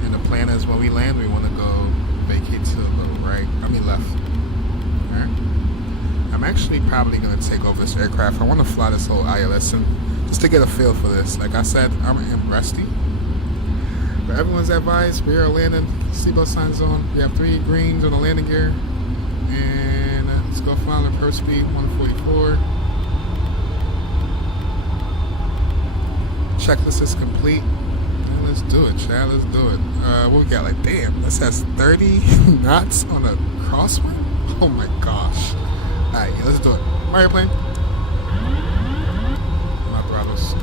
And the plan is when we land, we want to go vacate to the little right. I mean left. Alright. I'm actually probably going to take over this aircraft. I want to fly this whole ILS in just to get a feel for this. Like I said, I'm rusty. But everyone's advised, we are landing. Seatbelt signs on. We have 3 greens on the landing gear. And let's go fly on approach speed 144. Checklist is complete. And let's do it, Chad. Let's do it. What we got? Like, damn, this has 30 knots on a crosswind? Oh my gosh. Alright, yeah, let's do it. My airplane. My throttles.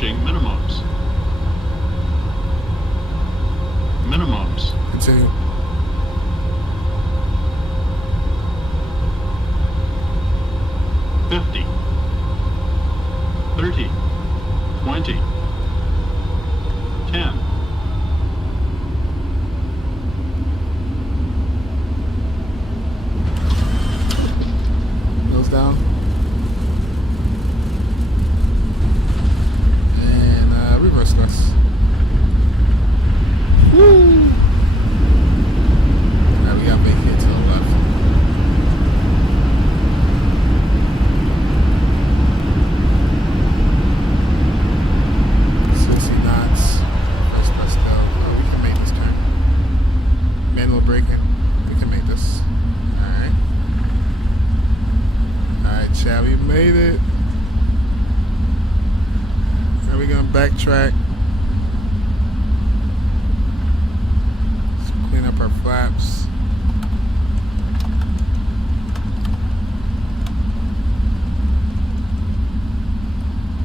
Reaching minimums. Minimums. Continue. $50, $30, $20, $10. Goes down. And reverse thrust. Woo! Alright, we got vacate to the left. Chat, we made it. Now we're gonna backtrack. Let's clean up our flaps.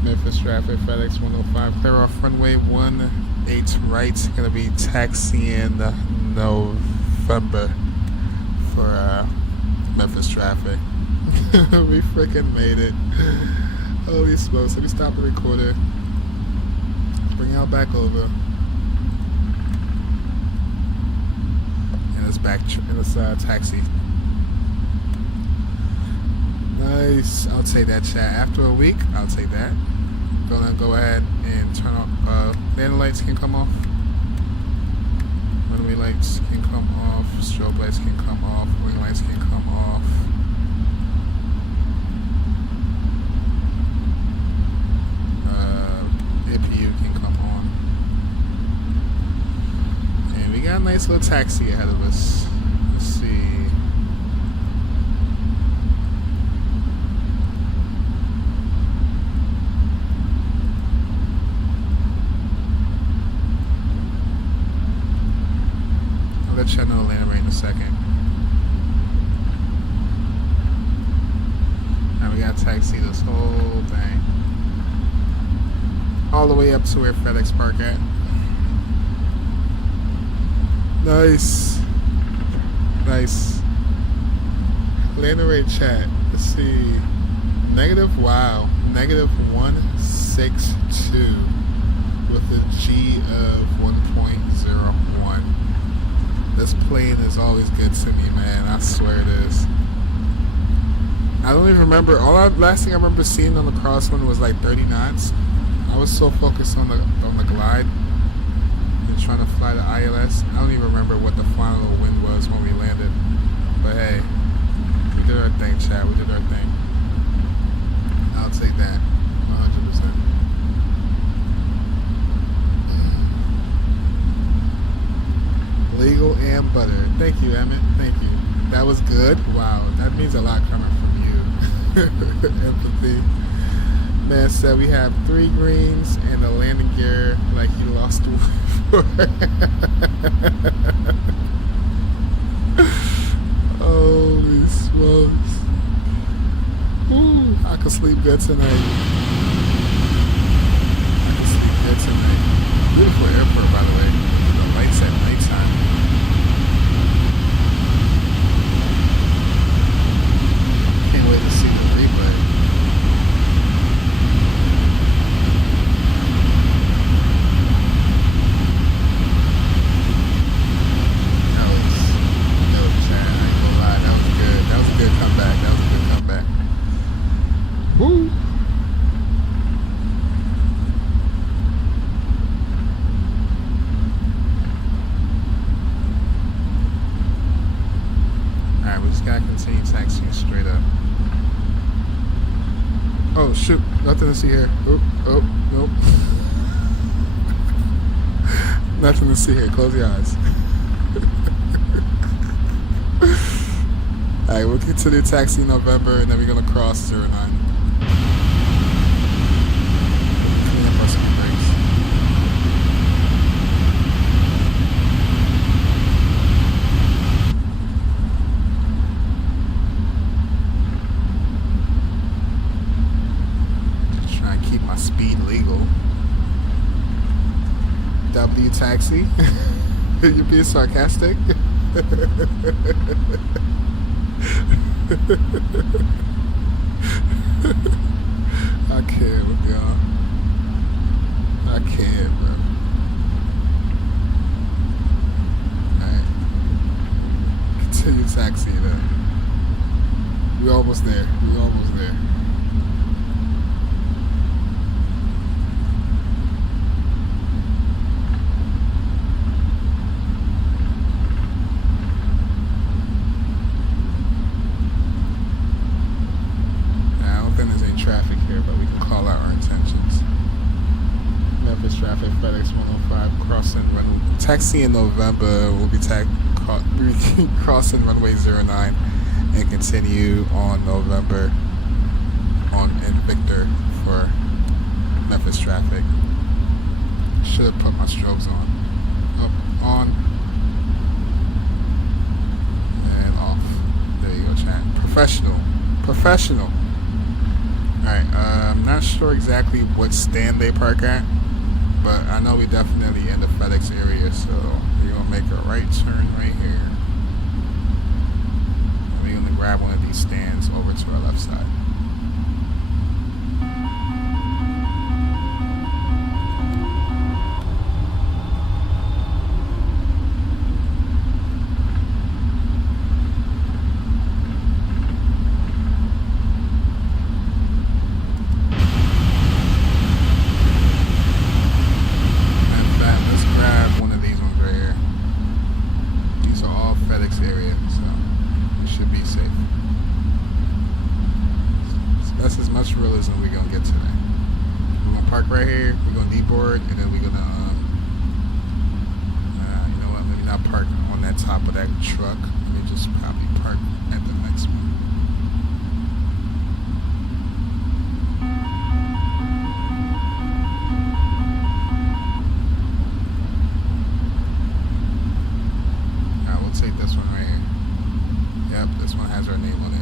Memphis traffic, Fedex 105. Clear off runway 18 right. Gonna be taxiing November for Memphis traffic. We freaking made it. Holy smokes. Let me stop the recorder. Bring y'all back over. And it's back in this taxi. Nice. I'll take that, chat. After a week, I'll take that. Gonna go ahead and turn off. Landing lights can come off. Runway lights can come off. Strobe lights can come off. Wing lights can come off. APU can come on. And we got a nice little taxi ahead of us. Let's see. I'll let you know the landing right in a second. And we got to taxi this whole thing all the way up to where Fedex park at. Nice. Nice. Landing rate, chat. Let's see. Negative, wow. Negative 162 with a G of 1.01. This plane is always good to me, man. I swear it is. I don't even remember. Last thing I remember seeing on the crosswind was like 30 knots. I was so focused on the glide and trying to fly the ILS. I don't even remember what the final wind was when we landed. But hey, we did our thing, chat. We did our thing. I'll take that, 100%. Legal and butter. Thank you, Emmett. Thank you. That was good. Wow, that means a lot coming from you. Empathy. Man said we have 3 greens and a landing gear like he lost to Holy smokes. Ooh, I can sleep good tonight. I can sleep good tonight. Beautiful airport, by the way. The lights at nighttime. Can't wait to see the replay. Good comeback. That was a good comeback. Woo! Alright, we just gotta continue taxiing straight up. Oh shoot, nothing to see here. Oop, oh, nope. Nothing to see here. Close your eyes. Alright, we'll continue taxi in November and then we're gonna cross 09. Clean up our speed brakes. Just try and keep my speed legal. W taxi. You're being sarcastic. I can't with y'all. I can't, bro. Alright. Continue taxiing up. We almost there. We almost there. I don't think there's any traffic here, but we can call out our intentions. Memphis traffic, Fedex 105, crossing runway. Taxi in November will be crossing runway 09 and continue on November in Victor for Memphis traffic. Should have put my strobes on. Up, on, and off. There you go, chat. Professional. Professional. Alright, I'm not sure exactly what stand they park at, but I know we definitely in the FedEx area, so we're going to make a right turn right here. And we're going to grab one of these stands over to our left side. Realism we're gonna get today. We're gonna park right here, we're gonna deboard, and then we're gonna you know what, maybe not park on that top of that truck. Let me just probably park at the next one. Alright, we'll take this one right here. Yep, this one has our name on it.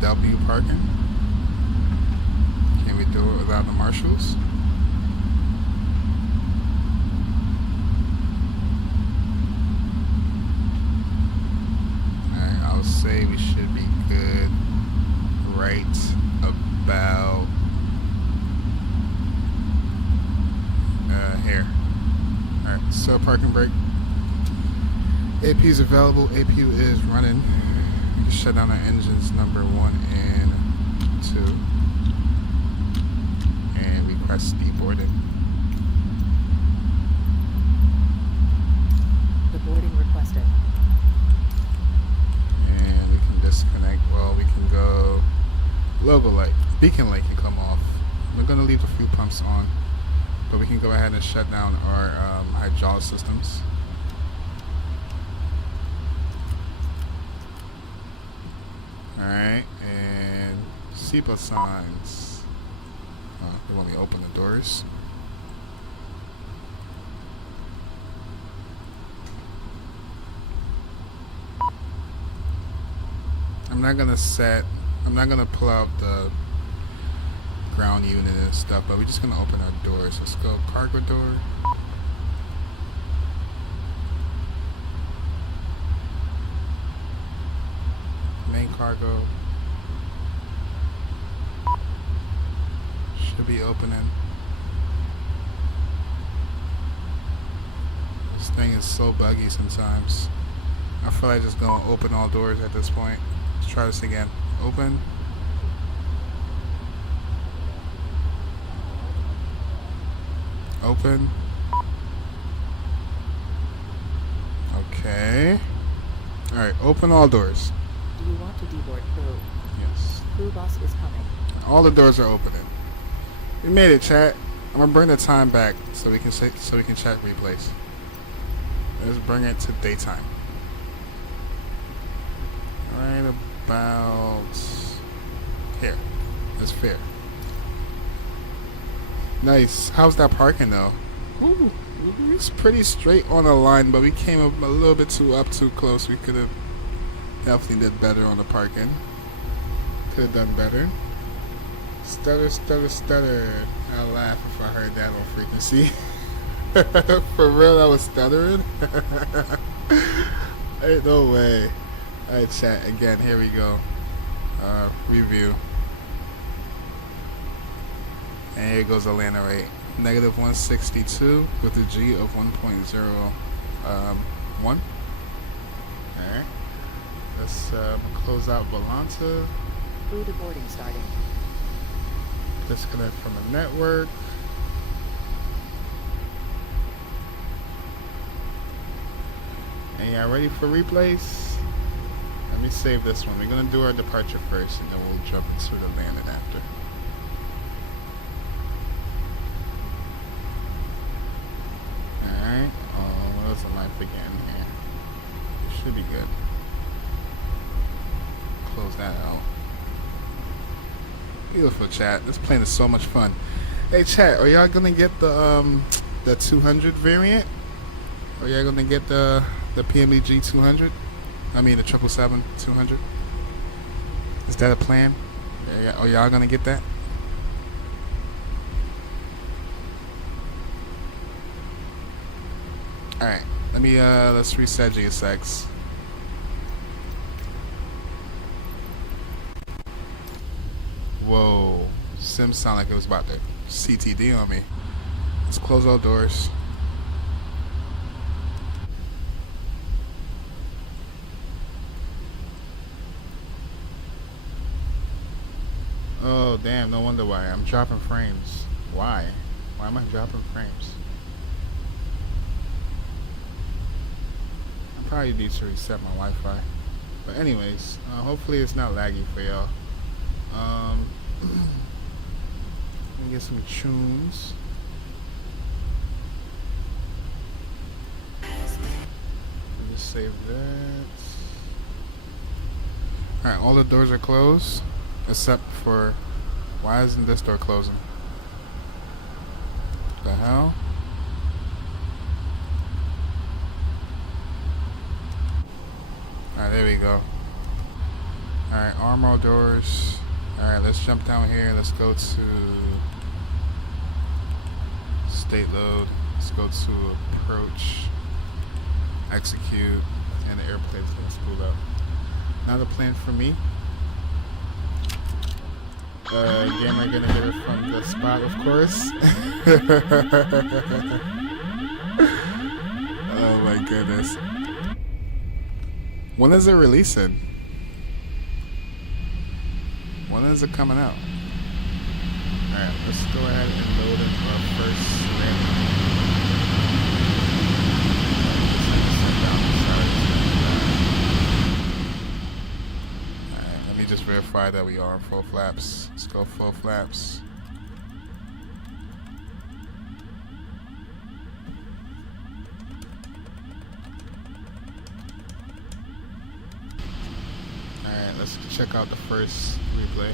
W parking. Can we do it without the marshals? Alright, I'll say we should be good right about here. Alright, so parking brake. AP is available. APU is running. Shut down our engines number 1 and 2, and request deboarding. Deboarding requested. And we can disconnect. Well, we can go logo light, beacon light can come off. We're gonna leave a few pumps on, but we can go ahead and shut down our hydraulic systems. Alright, and seatbelt signs. They want me to open the doors. I'm not gonna pull out the ground unit and stuff, but we're just gonna open our doors. Let's go cargo door. Main cargo should be opening. This thing is so buggy sometimes. I feel like just gonna open all doors at this point. Let's try this again. Open. Open. Okay. Alright, open all doors. Do you want to deboard crew? Yes. Crew bus is coming. All the doors are opening. We made it, chat. I'm gonna bring the time back so we can check replays. Let's bring it to daytime. Right about here. That's fair. Nice. How's that parking though? Ooh, it's pretty straight on the line, but we came a little bit too close. We could have definitely did better on the parking. Could have done better. Stutter, stutter, stutter. I'll laugh if I heard that on frequency. For real, I was stuttering. Ain't no way. Alright, chat again. Here we go. Review. And here goes Atlanta rate. Negative 162 with a G of 1.01. Alright. Let's close out Volanta. Through to boarding starting. Disconnect from the network. And y'all ready for replays? Let me save this one. We're gonna do our departure first, and then we'll jump into the landing after. Alright. What else am I forgetting here? It should be good. Close that out. Beautiful, chat. This plane is so much fun. Hey, chat, are y'all gonna get the 200 variant? Are y'all gonna get the Pmdg 200? I mean the 777-200? Is that a plan? Are y'all gonna get that? Alright, let's reset GSX. Whoa, Sim sound like it was about to CTD on me. Let's close all doors. Oh damn, no wonder why. I'm dropping frames. Why? Why am I dropping frames? I probably need to reset my Wi-Fi. But anyways, hopefully it's not laggy for y'all. Let me get some tunes. Just save that. Alright, all the doors are closed except for, why isn't this door closing? The hell? Alright, there we go. Alright, arm all doors. Alright, let's jump down here. Let's go to state load. Let's go to approach, execute, and the airplane's gonna spool up. Now the plan for me. Again, we're gonna get it from the spot, of course. Oh my goodness. When is it releasing? When is it coming out? Alright, let's go ahead and load in our first landing. Alright, let me just verify that we are on full flaps. Let's go full flaps. Alright, let's check out the first replay.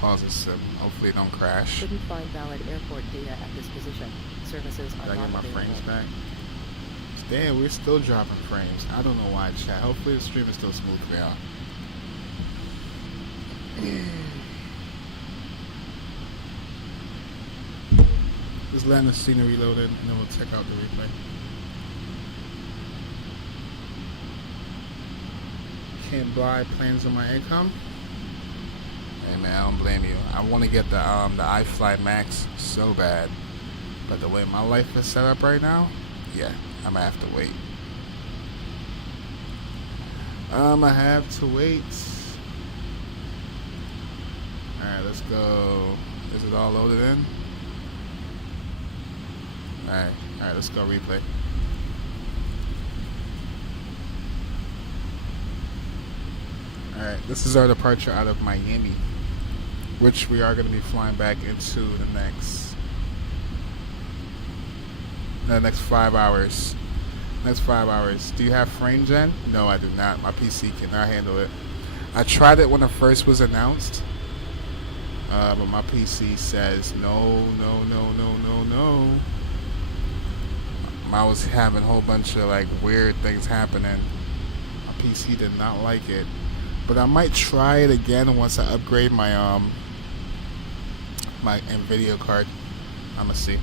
Pause the sim. Hopefully it don't crash. Couldn't find valid airport data at this position. Services are Did I not get my available. frames back? Damn, we're still dropping frames. I don't know why, chat. Hopefully the stream is still smooth for y'all. Just letting the scenery load in, and then we'll check out the replay. Can't buy planes on my income. Hey man, I don't blame you. I want to get the iFly Max so bad, but the way my life is set up right now, yeah, I'm gonna have to wait. I have to wait. Alright, let's go. Is it all loaded in? Alright, let's go replay. Alright, this is our departure out of Miami, which we are going to be flying back into the next 5 hours. Next 5 hours. Do you have frame gen? No, I do not. My PC cannot handle it. I tried it when it first was announced, But my PC says no. I was having a whole bunch of like weird things happening. My PC did not like it. But I might try it again once I upgrade my my NVIDIA card. I'ma see.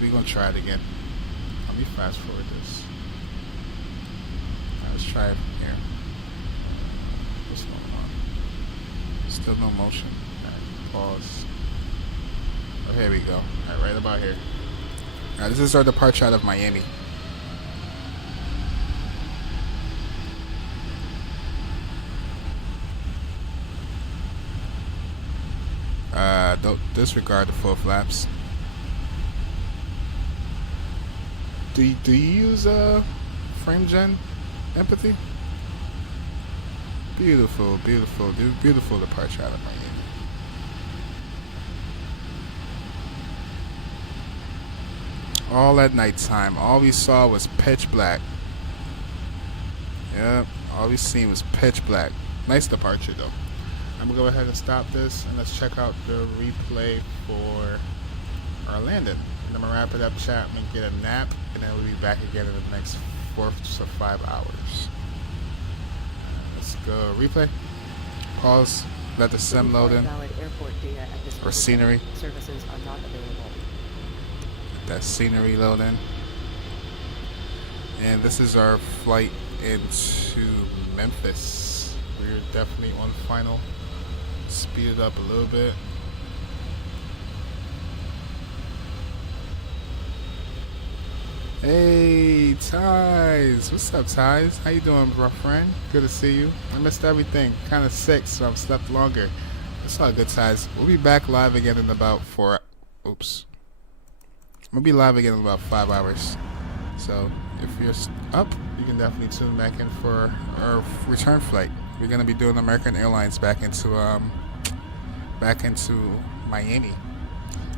We're gonna try it again. Let me fast forward this. Alright, let's try it from here. What's going on? Still no motion. Alright, pause. Oh, here we go. Alright, right about here. Alright, this is our departure out of Miami. Don't disregard the full flaps. Do you use frame gen empathy? Beautiful departure out of Miami. All at nighttime. All we saw was pitch black. Yep, all we seen was pitch black. Nice departure though. I'm gonna go ahead and stop this and let's check out the replay for our landing. And I'm gonna wrap it up, chat, and get a nap, and then we'll be back again in the next 4 to 5 hours. Let's go replay. Pause. Let the sim load in. Or scenery. Services are not available. Let that scenery load in. And this is our flight into Memphis. We're definitely on final. Speed it up a little bit. Hey, Ties. What's up, Ties? How you doing, bro, friend? Good to see you. I missed everything. Kind of sick, so I've slept longer. It's all good, Ties. We'll be back live again in about 4... Oops. We'll be live again in about 5 hours. So, if you're up, you can definitely tune back in for our return flight. We're going to be doing American Airlines back into Miami.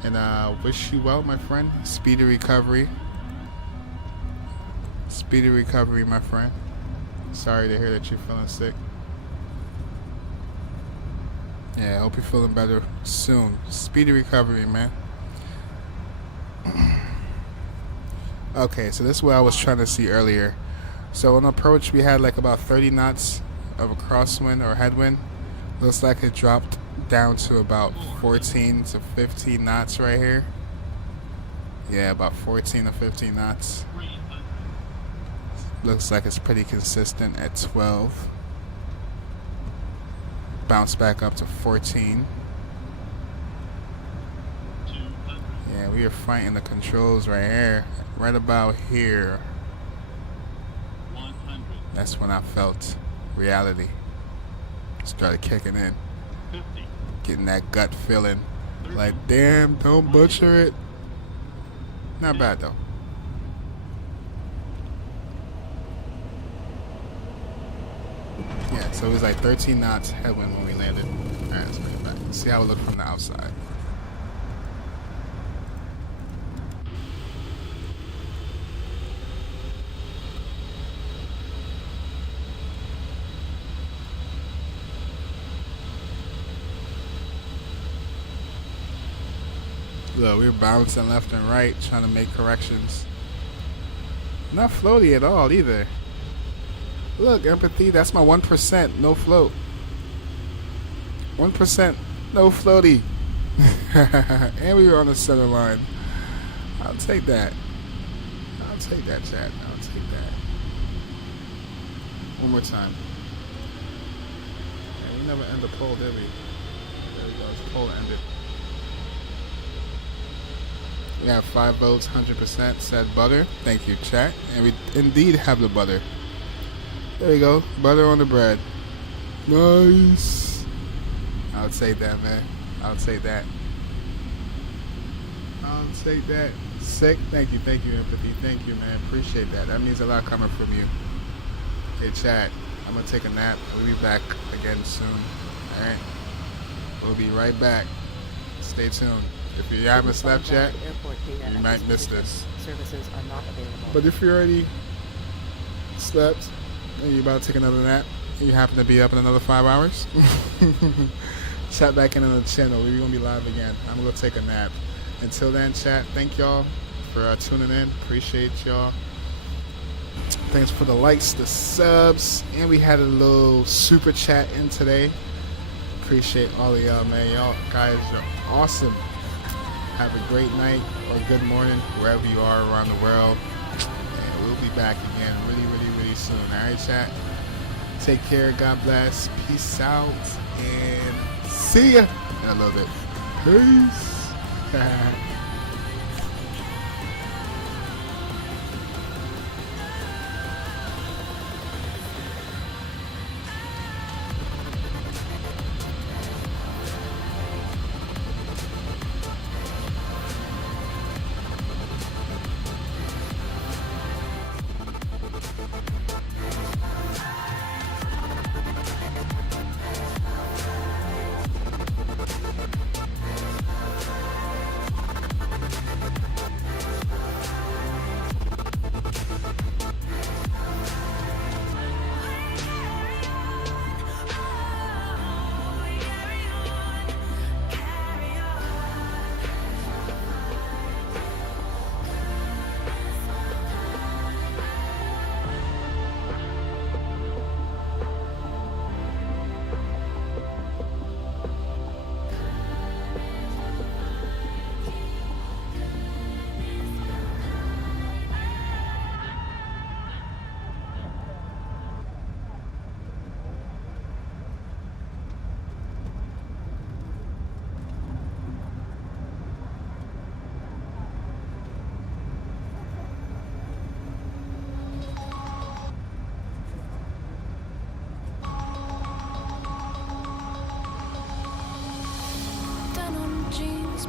And wish you well, my friend. Speedy recovery. Speedy recovery, my friend. Sorry to hear that you're feeling sick. Yeah, I hope you're feeling better soon. Speedy recovery, man. Okay, so this is what I was trying to see earlier. So on approach, we had like about 30 knots of a crosswind or headwind. Looks like it dropped down to about 14 to 15 knots right here. Yeah, about 14 to 15 knots. Looks like it's pretty consistent at 12. Bounce back up to 14. Yeah, we are fighting the controls right here. Right about here. That's when I felt reality started kicking in. Getting that gut feeling. Like, damn, don't butcher it. Not bad though. Yeah, so it was like 13 knots headwind when we landed. Alright, let's bring it back. Let's see how it looked from the outside. Look, we were bouncing left and right, trying to make corrections. Not floaty at all either. Look, empathy, that's my 1%, no float. 1%, no floaty. And we were on the center line. I'll take that. I'll take that, chat. I'll take that. One more time. And we never end the poll, did we? There we go, the poll ended. We have 5 votes, 100% said butter. Thank you, chat. And we indeed have the butter. There you go. Butter on the bread. Nice. I'll take that, man. I'll take that. I'll take that. Sick. Thank you, empathy. Thank you, man. Appreciate that. That means a lot coming from you. Hey, chat. I'm going to take a nap. We'll be back again soon. All right? We'll be right back. Stay tuned. If you haven't slept yet, you might miss this. Services are not available. But if you already slept and you're about to take another nap and you happen to be up in another 5 hours, Chat back in on the channel. We're gonna be live again. I'm gonna go take a nap. Until then, chat. Thank y'all for tuning in. Appreciate y'all. Thanks for the likes, the subs, and we had a little super chat in today. Appreciate all of y'all, man. Y'all guys are awesome. Have a great night or good morning wherever you are around the world. And we'll be back again really soon. All right, chat. Take care. God bless. Peace out. And see ya in a little bit. Peace.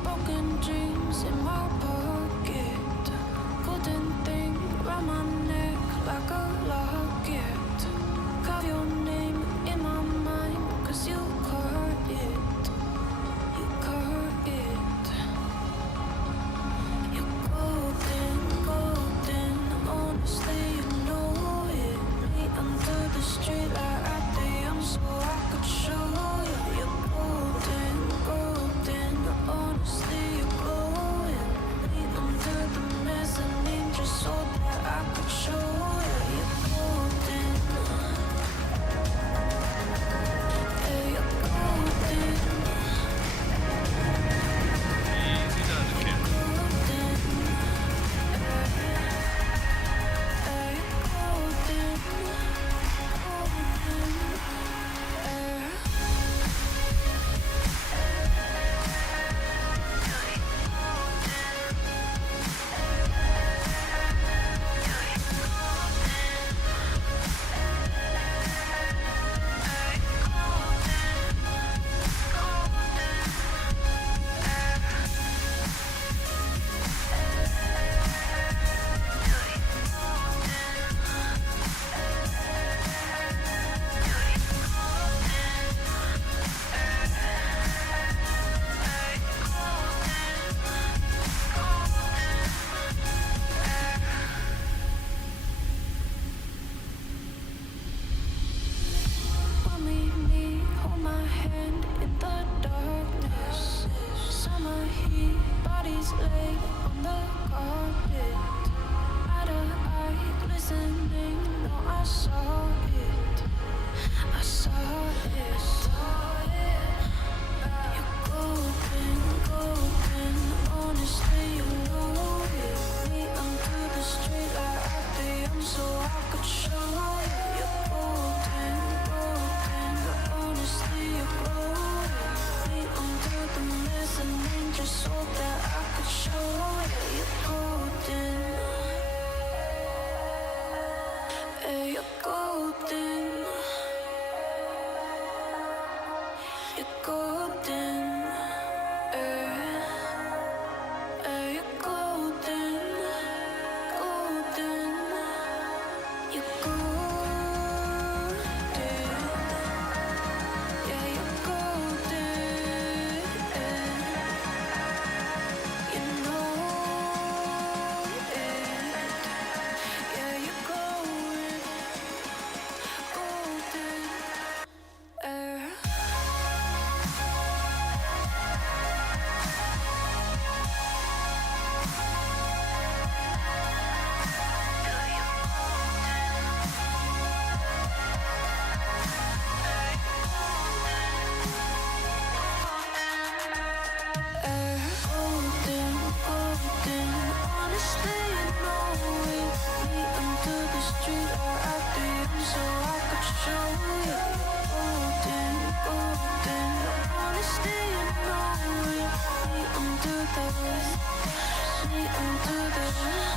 Broken dreams in my pocket. Golden thing round my neck like a locket. Carve your name in my mind, 'cause you carved it. You carved it. You're golden, golden. Honestly, you know it. Me under the street light at the young, so I could show you. You're golden, golden. Honestly, you're glowing. Me under the mezzanine, just so that I could show you. You're golden. Yeah, you're golden. Easy does it, kid. Won't leave me, hold my hand in the darkness. Summer heat, bodies laid on the carpet. Eye to eye, glistening, no, I saw it. I saw it. You're golden, golden. Honestly, you know it. Me under the street light at the young, so I could show you. You're golden, golden. Honestly, you're glowing. Me under the mezzanine, just so that I could show you. You're golden. into the